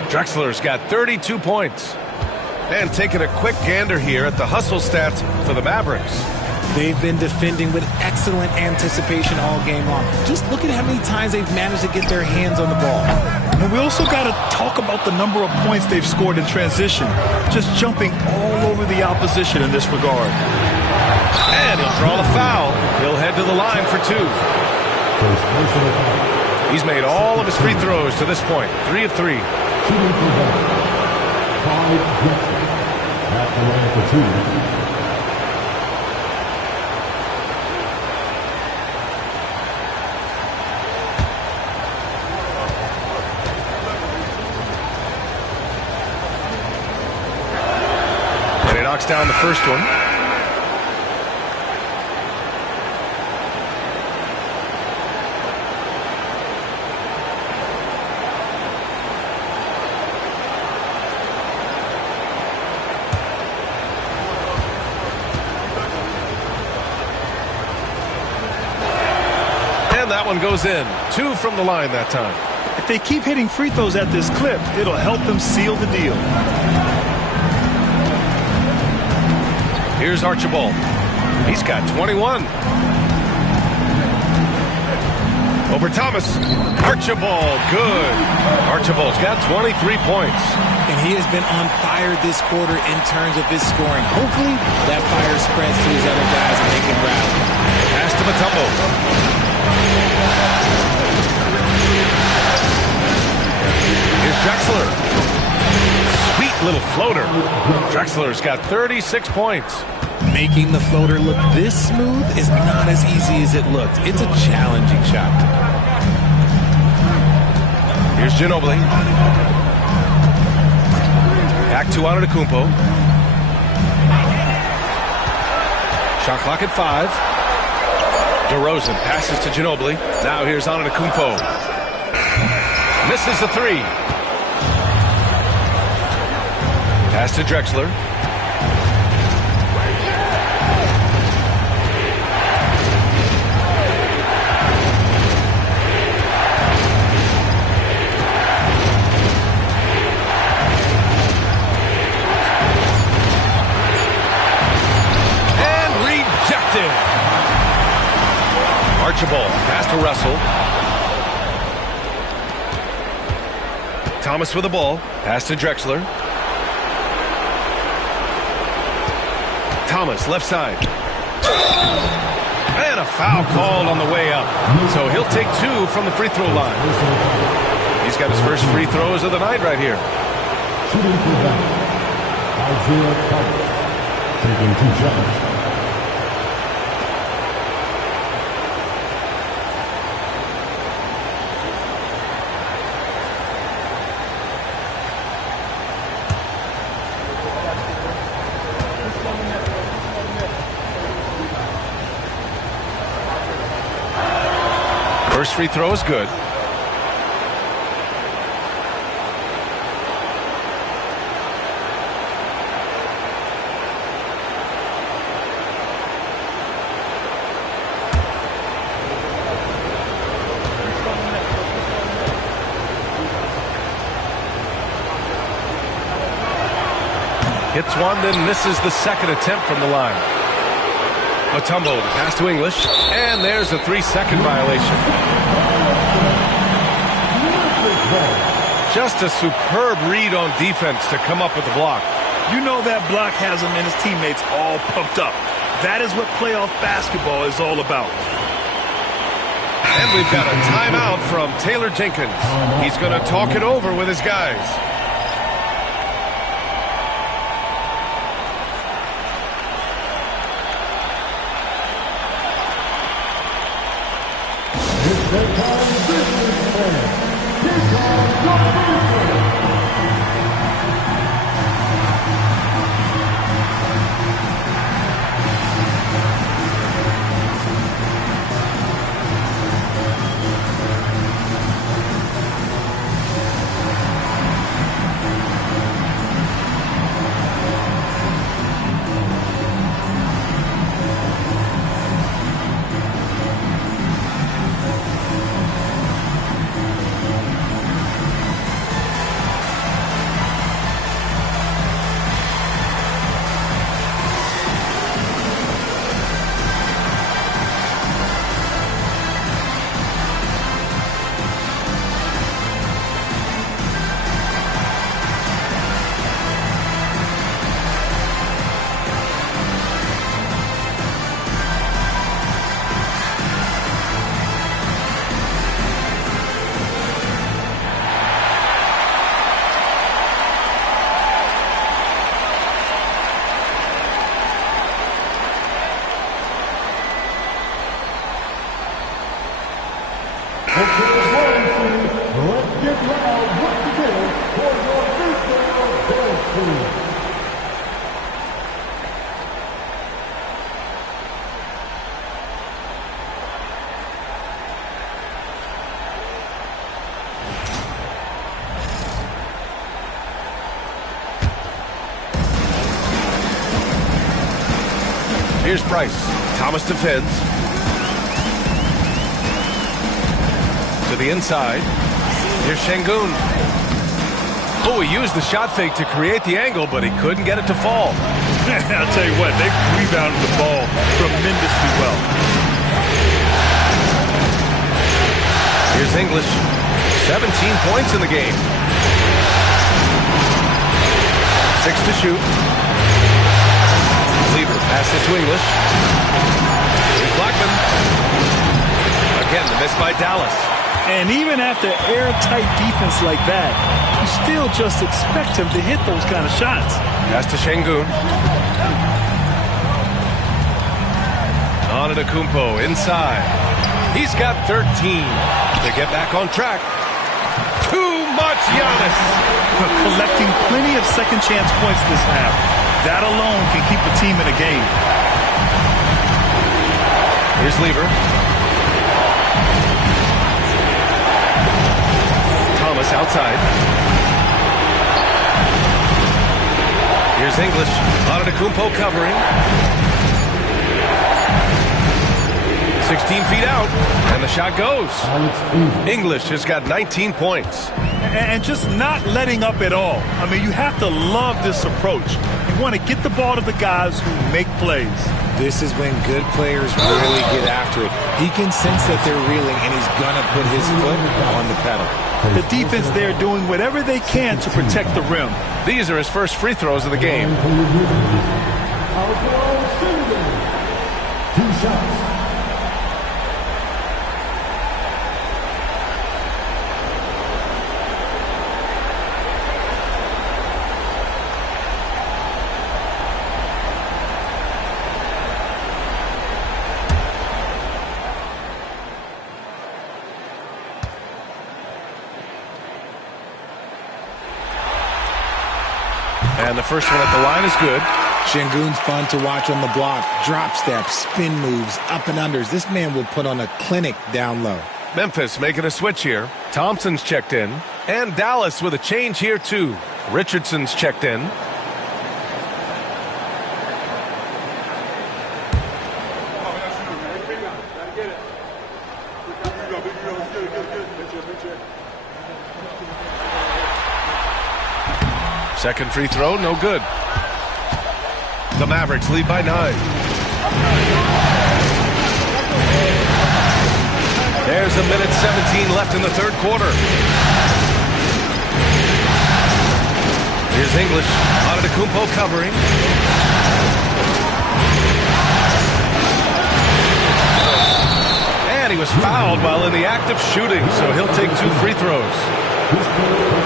Drexler's got 32 points. And taking a quick gander here at the hustle stats for the Mavericks. They've been defending with excellent anticipation all game long. Just look at how many times they've managed to get their hands on the ball. And we also got to talk about the number of points they've scored in transition. Just jumping all over the opposition in this regard. And he'll draw the foul. He'll head to the line for 2. He's made all of his free throws to this point. 3 of 3. At the line for 2. And he knocks down the first one. That one goes in. 2 from the line that time. If they keep hitting free throws at this clip, it'll help them seal the deal. Here's Archibald. He's got 21. Over Thomas. Archibald, good. Archibald's got 23 points. And he has been on fire this quarter in terms of his scoring. Hopefully, that fire spreads to his other guys and they can rally. Pass to Mutombo. Here's Drexler. Sweet little floater. Drexler's got 36 points. Making the floater look this smooth is not as easy as it looked. It's a challenging shot. Here's Ginobili. Back to Antetokounmpo. Shot clock at 5. DeRozan passes to Ginobili. Now here's Antetokounmpo. Misses the 3. Pass to Drexler. And rejected. Archibald, pass to Russell. Thomas with the ball. Pass to Drexler. Thomas, left side. And a foul called on the way up. So he'll take 2 from the free throw line. He's got his first free throws of the night right here. Shooting for that, Isaiah Thomas, taking 2 shots. First free throw is good. Hits one, then misses the second attempt from the line. Mutombo, pass to English, and there's a 3-second violation. Just a superb read on defense to come up with the block. You know that block has him and his teammates all pumped up. That is what playoff basketball is all about. And we've got a timeout from Taylor Jenkins. He's going to talk it over with his guys. Here's Price. Thomas defends. To the inside. Here's Şengün. Oh, he used the shot fake to create the angle, but he couldn't get it to fall. I'll tell you what, they rebounded the ball tremendously well. Here's English. 17 points in the game. 6 to shoot. Lever passes to English. Here's Blackman. Again, the miss by Dallas. And even after airtight defense like that, you still just expect him to hit those kind of shots. Pass to Şengün. Antetokounmpo inside. He's got 13 to get back on track. Too much Giannis. Collecting plenty of second chance points this half. That alone can keep a team in a game. Here's Lever. Thomas outside. Here's English. Antetokounmpo covering. 16 feet out, and the shot goes. English has got 19 points. And just not letting up at all. I mean, you have to love this approach. You want to get the ball to the guys who make plays. This is when good players really get after it. He can sense that they're reeling, and he's going to put his foot on the pedal. The defense there doing whatever they can to protect the rim. These are his first free throws of the game. 2 shots. And the first one at the line is good. Şengün's fun to watch on the block. Drop steps, spin moves, up and unders. This man will put on a clinic down low. Memphis making a switch here. Thompson's checked in. And Dallas with a change here too. Richardson's checked in. Second free throw, no good. The Mavericks lead by 9. There's a minute 17 left in the third quarter. Here's English. Antetokounmpo covering. was fouled while in the act of shooting, so he'll take 2 free throws.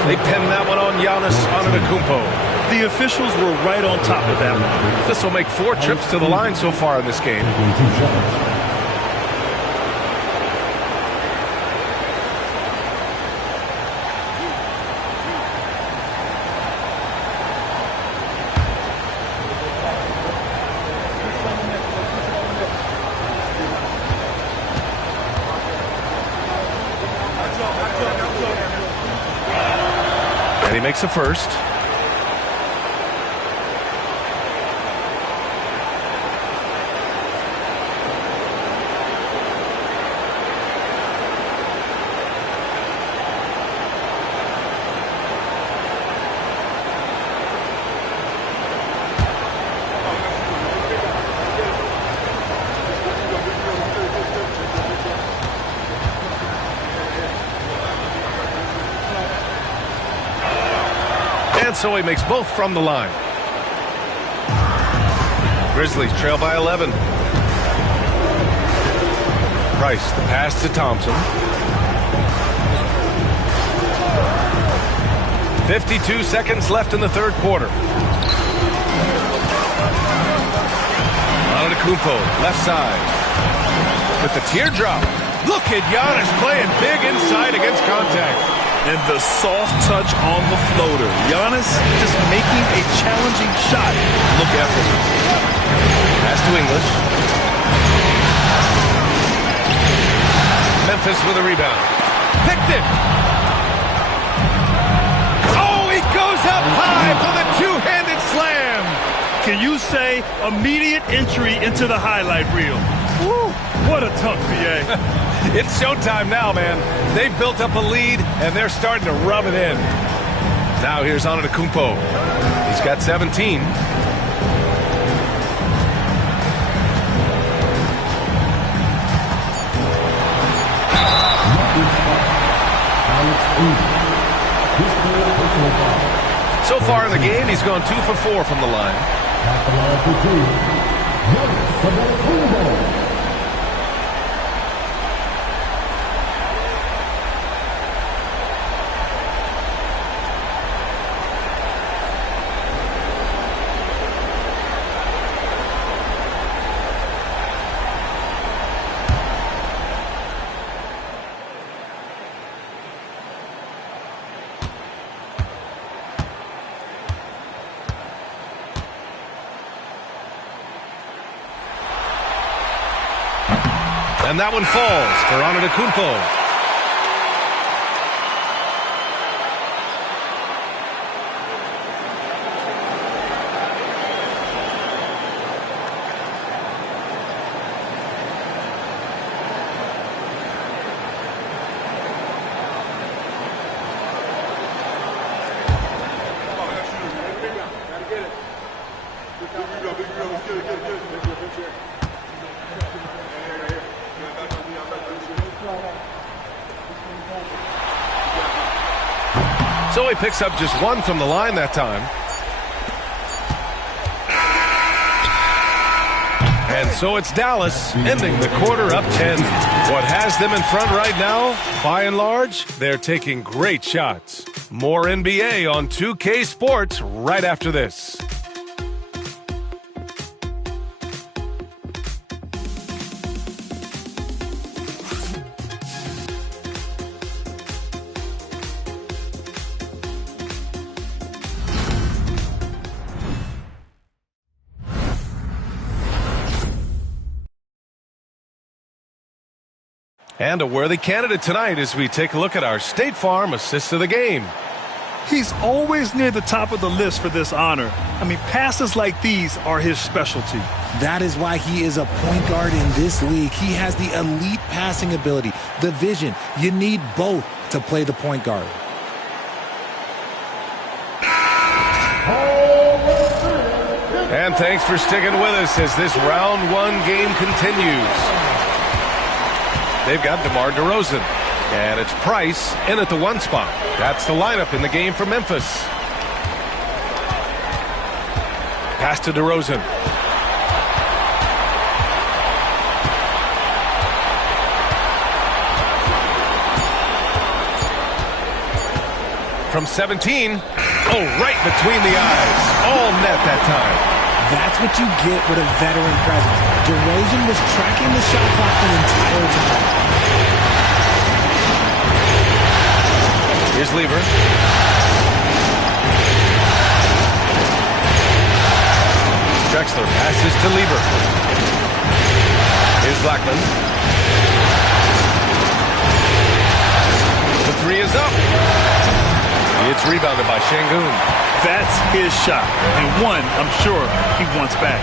They pinned that one on Giannis Antetokounmpo. The officials were right on top of that one. This will make 4 trips to the line so far in this game. And he makes a first. So he makes both from the line. Grizzlies trail by 11. Price, the pass to Thompson. 52 seconds left in the third quarter. Antetokounmpo, left side. With the teardrop. Look at Giannis playing big inside against contact. And the soft touch on the floater. Giannis just making a challenging shot look effortless. Pass to English. Memphis with a rebound. Picked it. Oh, he goes up high for the two-handed slam. Can you say immediate entry into the highlight reel? Woo, what a dunk, BA. It's showtime now, man. They've built up a lead, and they're starting to rub it in. Now here's Antetokounmpo. He's got 17. So far in the game, he's gone 2 for 4 from the line. At the line for 2, Giannis Antetokounmpo. And that one falls for Antetokounmpo. So he picks up just 1 from the line that time. And so it's Dallas ending the quarter up 10. What has them in front right now, by and large, they're taking great shots. More NBA on 2K Sports right after this. And a worthy candidate tonight as we take a look at our State Farm assist of the game. He's always near the top of the list for this honor. I mean, passes like these are his specialty. That is why he is a point guard in this league. He has the elite passing ability, the vision. You need both to play the point guard. And thanks for sticking with us as this round 1 game continues. They've got DeRozan, and it's Price in at the 1 spot. That's the lineup in the game for Memphis. Pass to DeRozan. from 17. Oh, right between the eyes. All net that time. That's what you get with a veteran presence. DeRozan was tracking the shot clock the entire time. Here's Lever. Drexler passes to Lever. Here's Blackman. The three is up. It's rebounded by Şengün. That's his shot, and one I'm sure he wants back.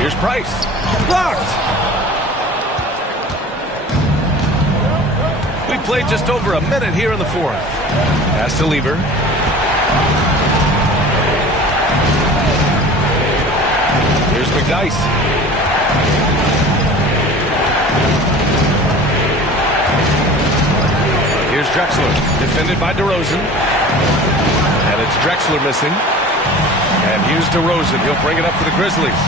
Here's Price. Blocked. We played just over a minute here in the fourth. Pass to Lever. Here's McDyess. Here's Drexler, defended by DeRozan. And it's Drexler missing. And here's DeRozan. He'll bring it up for the Grizzlies.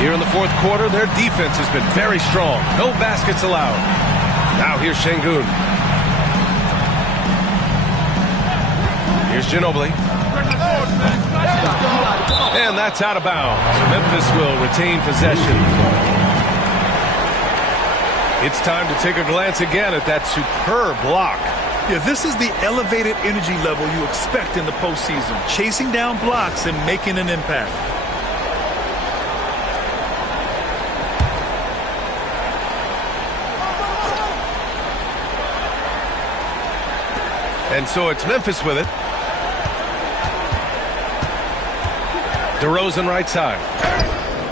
Here in the fourth quarter, their defense has been very strong. No baskets allowed. Now here's Şengün. Here's Ginobili. And that's out of bounds. Memphis will retain possession. It's time to take a glance again at that superb block. Yeah, this is the elevated energy level you expect in the postseason. Chasing down blocks and making an impact. And so it's Memphis with it. DeRozan right side.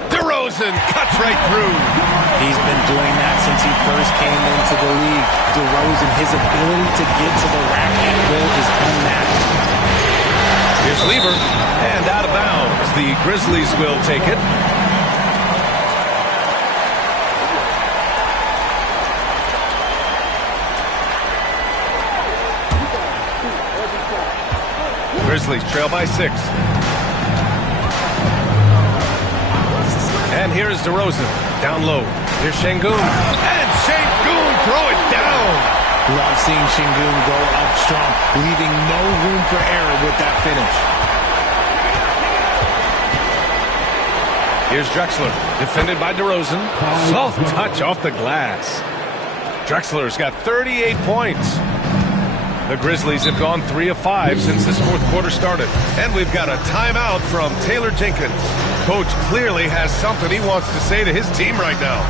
DeRozan cuts right through. He's been doing that since he first came into the league. DeRozan, his ability to get to the rack at will is unmatched. Here's Lever, and out of bounds. The Grizzlies will take it. Grizzlies trail by 6. And here's DeRozan, down low. Here's Şengün, and Şengün throw it down. Love seeing Şengün go up strong, leaving no room for error with that finish. Here's Drexler, defended by DeRozan. Soft touch off the glass. Drexler's got 38 points. The Grizzlies have gone 3 of 5 since this fourth quarter started. And we've got a timeout from Taylor Jenkins. Coach clearly has something he wants to say to his team right now.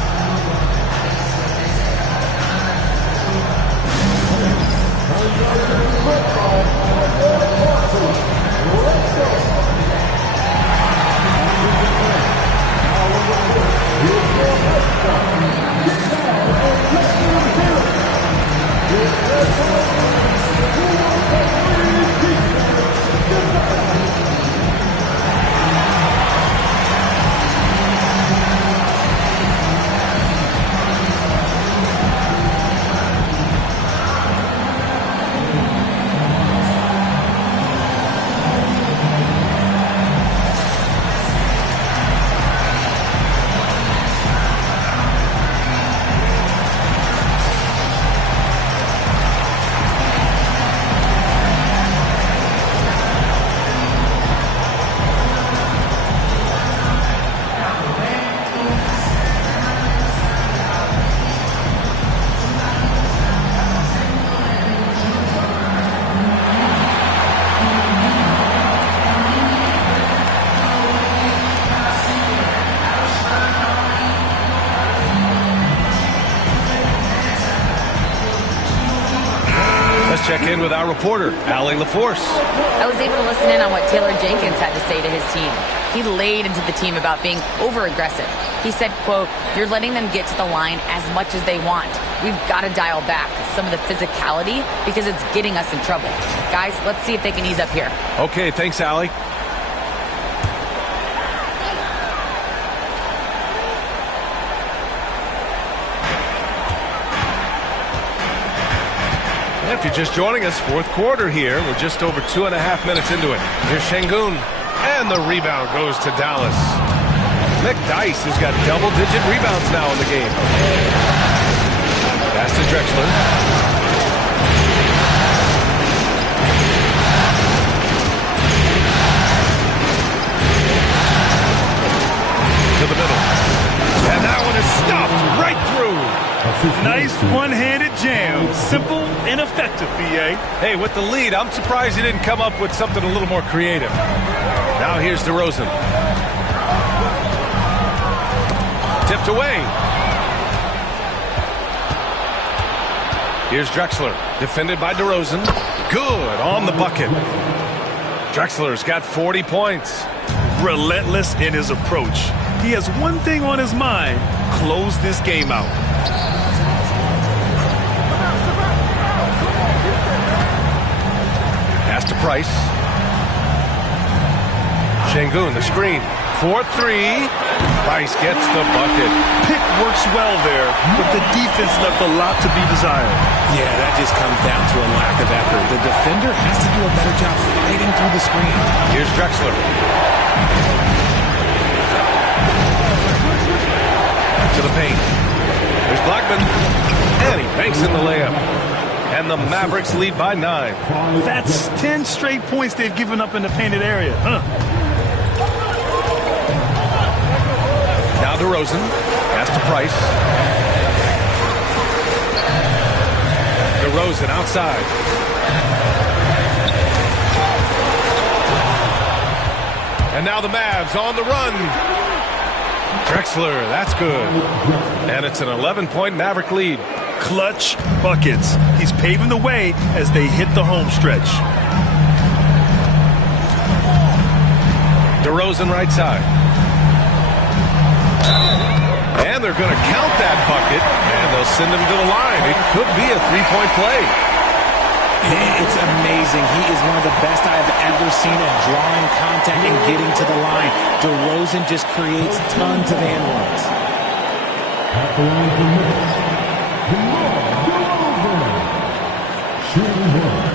Check in with our reporter, Allie LaForce. I was able to listen in on what Taylor Jenkins had to say to his team. He laid into the team about being over-aggressive. He said, quote, "You're letting them get to the line as much as they want. We've got to dial back some of the physicality because it's getting us in trouble. Guys, let's see if they can ease up here." Okay, thanks, Allie. If you're just joining us, fourth quarter here. We're just over 2.5 minutes into it. Here's Şengün, and the rebound goes to Dallas. McDyess has got double-digit rebounds now in the game. Pass to Drexler. to the middle. And that one is stuffed right through. Nice one-handed jam. Simple and effective, B.A. Hey, with the lead, I'm surprised he didn't come up with something a little more creative. Now here's DeRozan. Tipped away. Here's Drexler, defended by DeRozan. Good on the bucket. Drexler's got 40 points. Relentless in his approach. He has one thing on his mind: close this game out. Pass to Price. Şengün, the screen. 4-3. Price gets the bucket. Pick works well there, but the defense left a lot to be desired. Yeah, that just comes down to a lack of effort. The defender has to do a better job fighting through the screen. Here's Drexler. To the paint. There's Blackman. And he banks in the layup. And the Mavericks lead by 9. That's 10 straight points they've given up in the painted area. Now DeRozan. Pass to Price. DeRozan outside. And now the Mavs on the run. Drexler, that's good. And it's an 11-point Maverick lead. Clutch buckets. He's paving the way as they hit the home stretch. DeRozan right side. And they're going to count that bucket, and they'll send him to the line. It could be a three-point play. It's amazing. He is one of the best I've ever seen at drawing contact and getting to the line. DeRozan just creates tons of and ones. At the line for Memphis, DeRozan. Shooting one.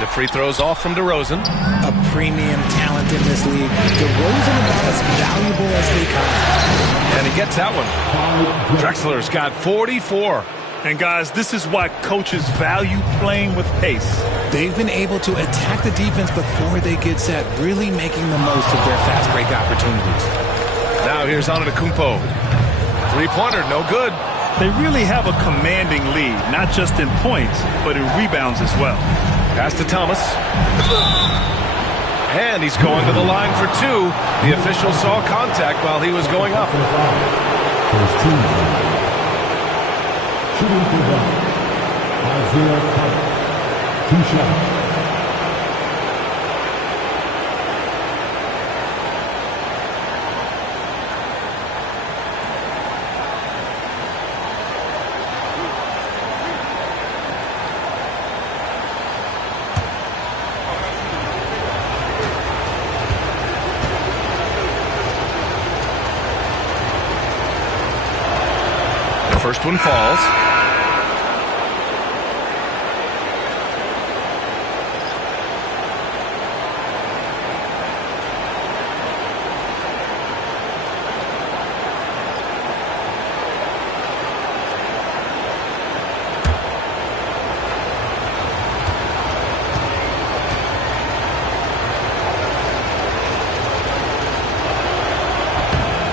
The free throw's off from DeRozan. A premium talent in this league. DeRozan about as valuable as they come. And he gets that one. Drexler's got 44. And guys, this is why coaches value playing with pace. They've been able to attack the defense before they get set, really making the most of their fast break opportunities. Now here's Antetokounmpo. Three-pointer, no good. They really have a commanding lead, not just in points, but in rebounds as well. Pass to Thomas. And he's going to the line for 2. The official saw contact while he was going up. First team. Shooting for one. Isaiah Thomas. 2 shots. First one falls.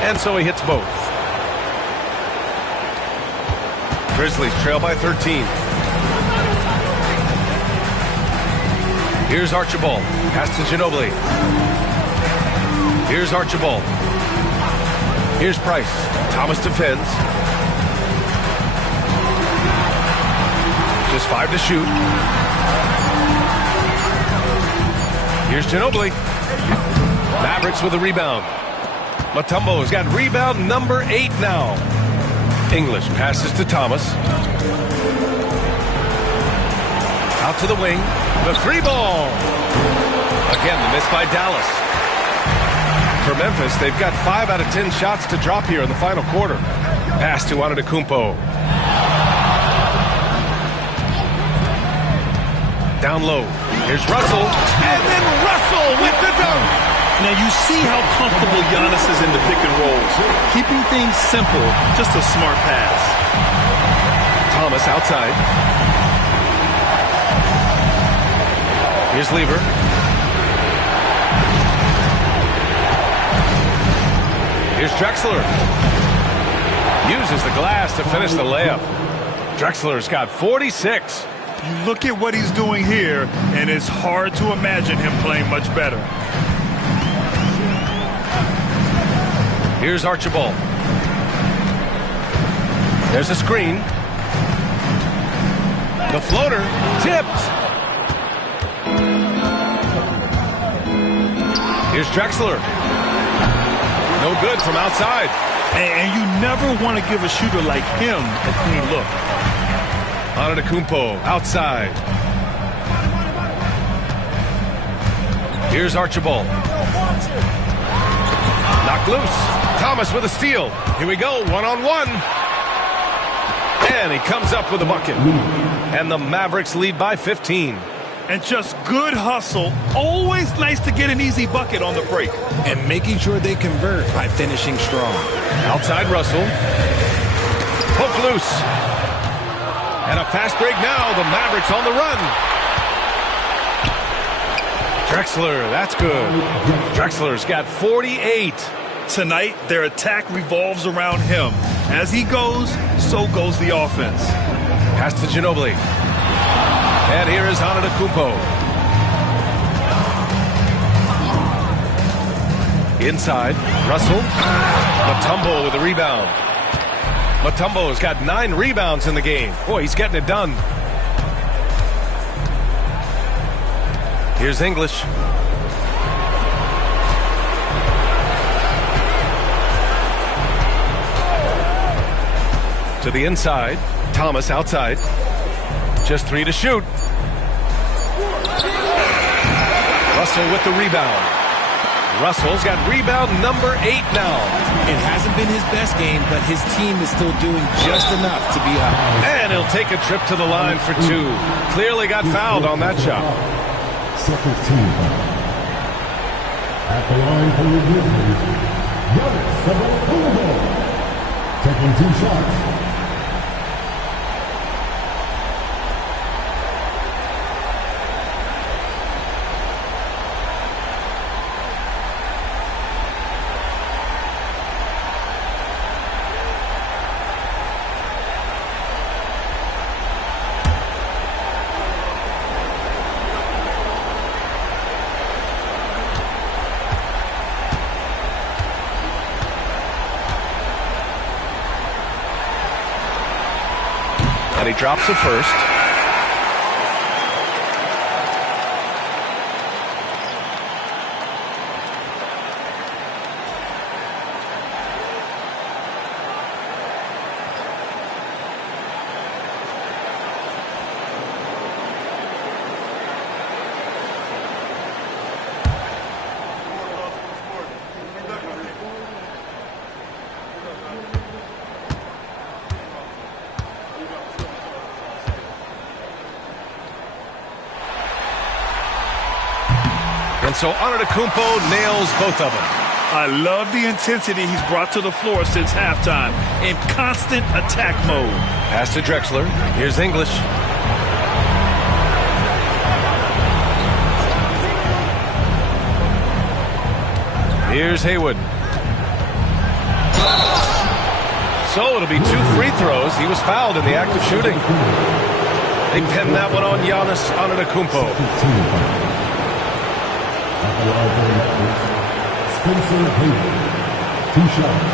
And so he hits both. Grizzlies trail by 13. Here's Archibald. Pass to Ginobili. Here's Archibald. Here's Price. Thomas defends. Just 5 to shoot. Here's Ginobili. Mavericks with a rebound. Mutombo's got rebound number 8 now. English passes to Thomas. Out to the wing. The 3-ball. Again, the miss by Dallas. For Memphis, they've got 5 out of 10 shots to drop here in the final quarter. Pass to Antetokounmpo. Down low. Here's Russell. And then Russell with the dunk. Now you see how comfortable Giannis is in the pick and rolls. Keeping things simple, just a smart pass. Thomas outside. Here's Lever. Here's Drexler. Uses the glass to finish the layup. Drexler's got 46. You look at what he's doing here, and it's hard to imagine him playing much better. Here's Archibald. There's a screen. The floater tipped. Here's Drexler. No good from outside. And you never want to give a shooter like him a clean look. Antetokounmpo outside. Here's Archibald. Knocked loose. Thomas with a steal. Here we go, one-on-one. And he comes up with a bucket. And the Mavericks lead by 15. And just good hustle. Always nice to get an easy bucket on the break. And making sure they convert by finishing strong. Outside Russell. Poke loose. And a fast break now. The Mavericks on the run. Drexler, that's good. Drexler's got 48. Tonight, their attack revolves around him. As he goes, so goes the offense. Pass to Ginobili. And here is Antetokounmpo. Inside, Russell. Mutombo with a rebound. Mutombo's got 9 rebounds in the game. Boy, he's getting it done. Here's English. To the inside. Thomas outside. Just 3 to shoot. Russell with the rebound. Russell's got rebound number 8 now. It hasn't been his best game, but his team is still doing just enough to be up. And he'll take a trip to the line for 2. Clearly got fouled on that shot. Second team. At the line for the Grizzlies, Giannis taking 2 shots. And he drops it first. And so Antetokounmpo nails both of them. I love the intensity he's brought to the floor since halftime in constant attack mode. Pass to Drexler. Here's English. Here's Haywood. So it'll be 2 free throws. He was fouled in the act of shooting. They pinned that one on Giannis Antetokounmpo. Spencer Haywood, 2 shots.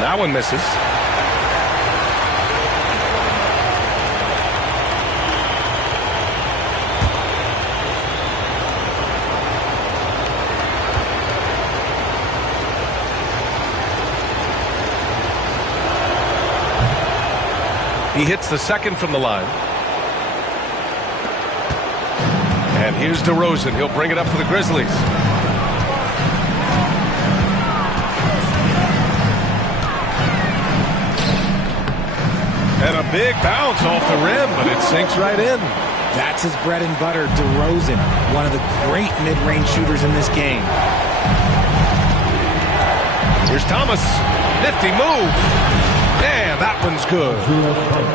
That one misses. He hits the second from the line. And here's DeRozan. He'll bring it up for the Grizzlies. And a big bounce off the rim, but it sinks right in. That's his bread and butter, DeRozan, one of the great mid-range shooters in this game. Here's Thomas. Nifty move. Man, that one's good.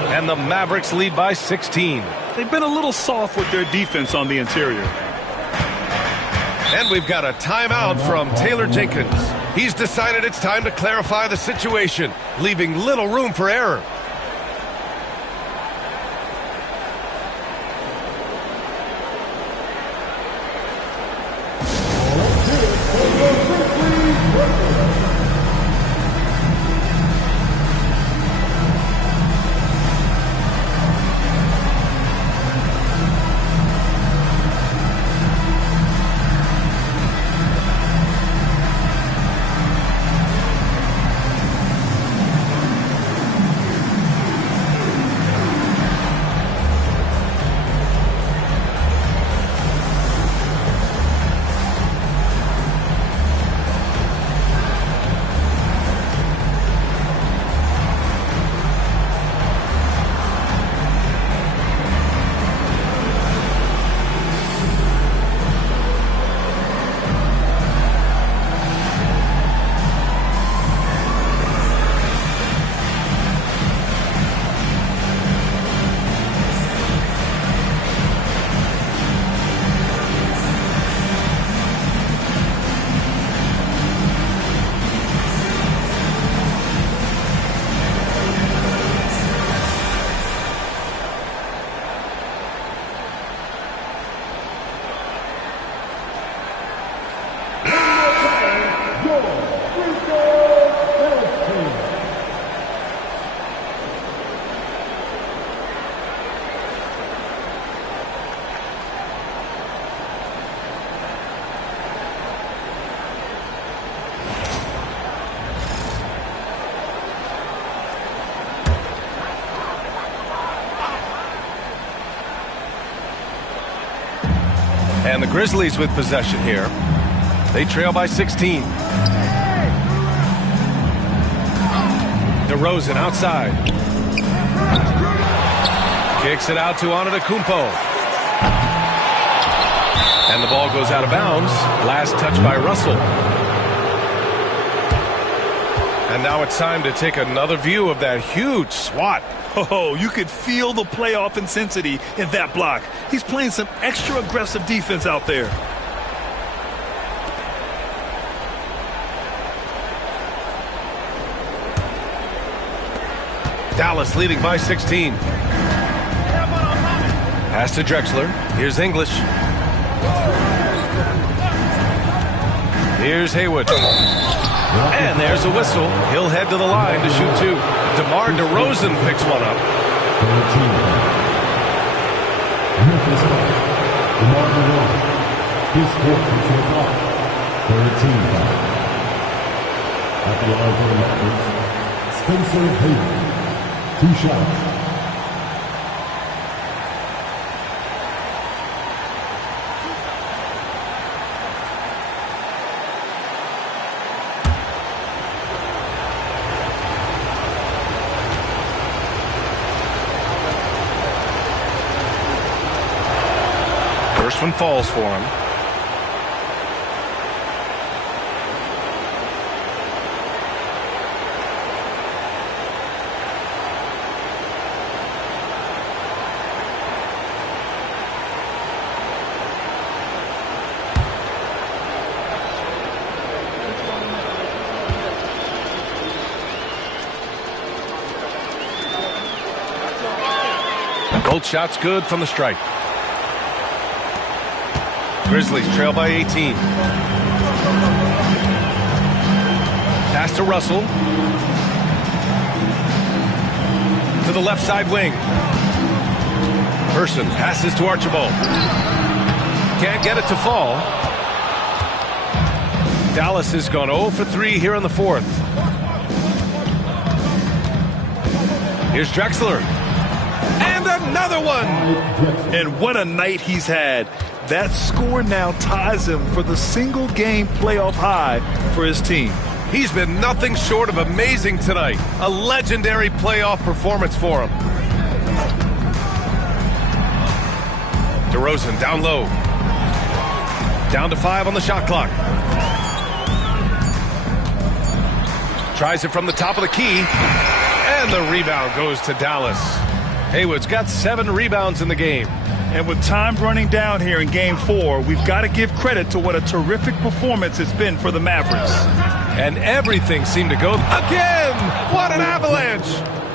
And the Mavericks lead by 16. They've been a little soft with their defense on the interior. And we've got a timeout from Taylor Jenkins. He's decided it's time to clarify the situation, leaving little room for error. And the Grizzlies with possession here. They trail by 16. DeRozan outside. Kicks it out to Antetokounmpo. And the ball goes out of bounds. Last touch by Russell. And now it's time to take another view of that huge swat. Oh, you could feel the playoff intensity in that block. He's playing some extra aggressive defense out there. Dallas leading by 16. Pass to Drexler. Here's English. Here's Haywood. And there's a whistle. He'll head to the line to shoot two. DeRozan picks one up. Memphis foul. DeRozan. His fourth and fifth foul. 13 foul. At the line for the Mavericks, Spencer Haywood. 2 shots. First one falls for him. Both shots good from the stripe. Grizzlies trail by 18. Pass to Russell. To the left side wing. Person passes to Archibald. Can't get it to fall. Dallas has gone 0 for 3 here in the fourth. Here's Drexler. And another one! And what a night he's had. That score now ties him for the single-game playoff high for his team. He's been nothing short of amazing tonight. A legendary playoff performance for him. DeRozan down low. Down to 5 on the shot clock. Tries it from the top of the key. And the rebound goes to Dallas. Haywood's got 7 rebounds in the game. And with time running down here in Game 4, we've got to give credit to what a terrific performance it's been for the Mavericks. And everything seemed to go again. What an avalanche.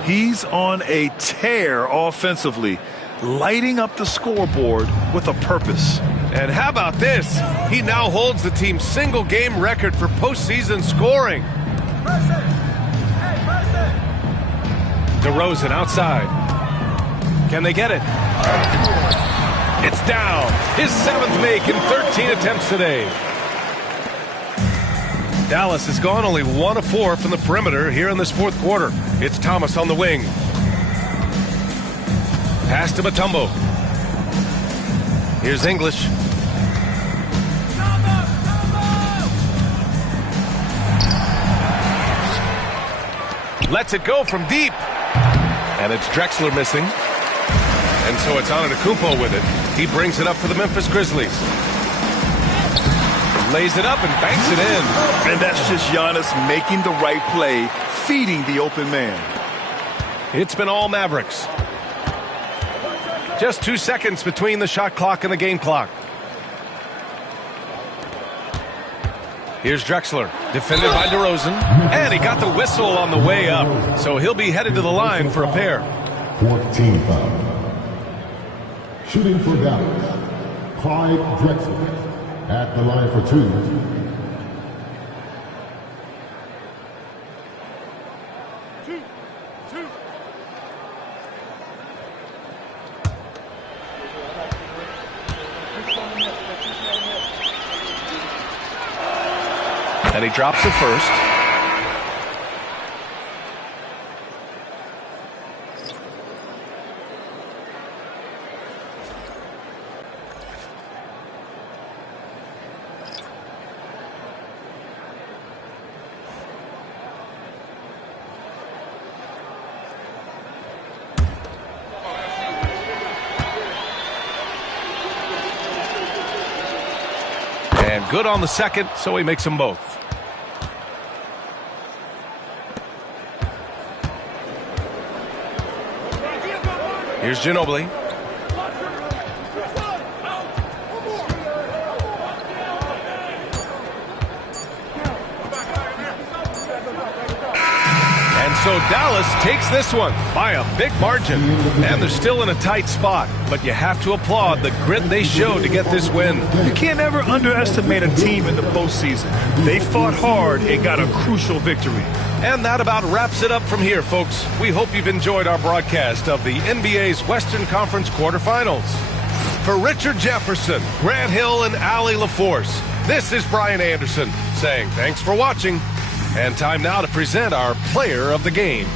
He's on a tear offensively, lighting up the scoreboard with a purpose. And how about this? He now holds the team's single-game record for postseason scoring. DeRozan outside. Can they get it? It's down. His 7th make in 13 attempts today. Dallas has gone only 1 of 4 from the perimeter here in this 4th quarter. It's Thomas on the wing. Pass to Mutombo. Here's English. Lets it go from deep. And it's Drexler missing. And so it's Antetokounmpo with it. He brings it up for the Memphis Grizzlies. Lays it up and banks it in. And that's just Giannis making the right play, feeding the open man. It's been all Mavericks. Just 2 seconds between the shot clock and the game clock. Here's Drexler, defended by DeRozan. And he got the whistle on the way up. So he'll be headed to the line for a pair. 14 foul. Shooting for Dallas, Clyde Drexler at the line for 2. And he drops it first. And good on the second, so he makes them both. Here's Ginobili. And so Dallas takes this one by a big margin. And they're still in a tight spot, but you have to applaud the grit they showed to get this win. You can't ever underestimate a team in the postseason. They fought hard and got a crucial victory. And that about wraps it up from here, folks. We hope you've enjoyed our broadcast of the NBA's Western Conference quarterfinals. For Richard Jefferson, Grant Hill, and Allie LaForce, this is Brian Anderson saying thanks for watching. And time now to present our player of the game.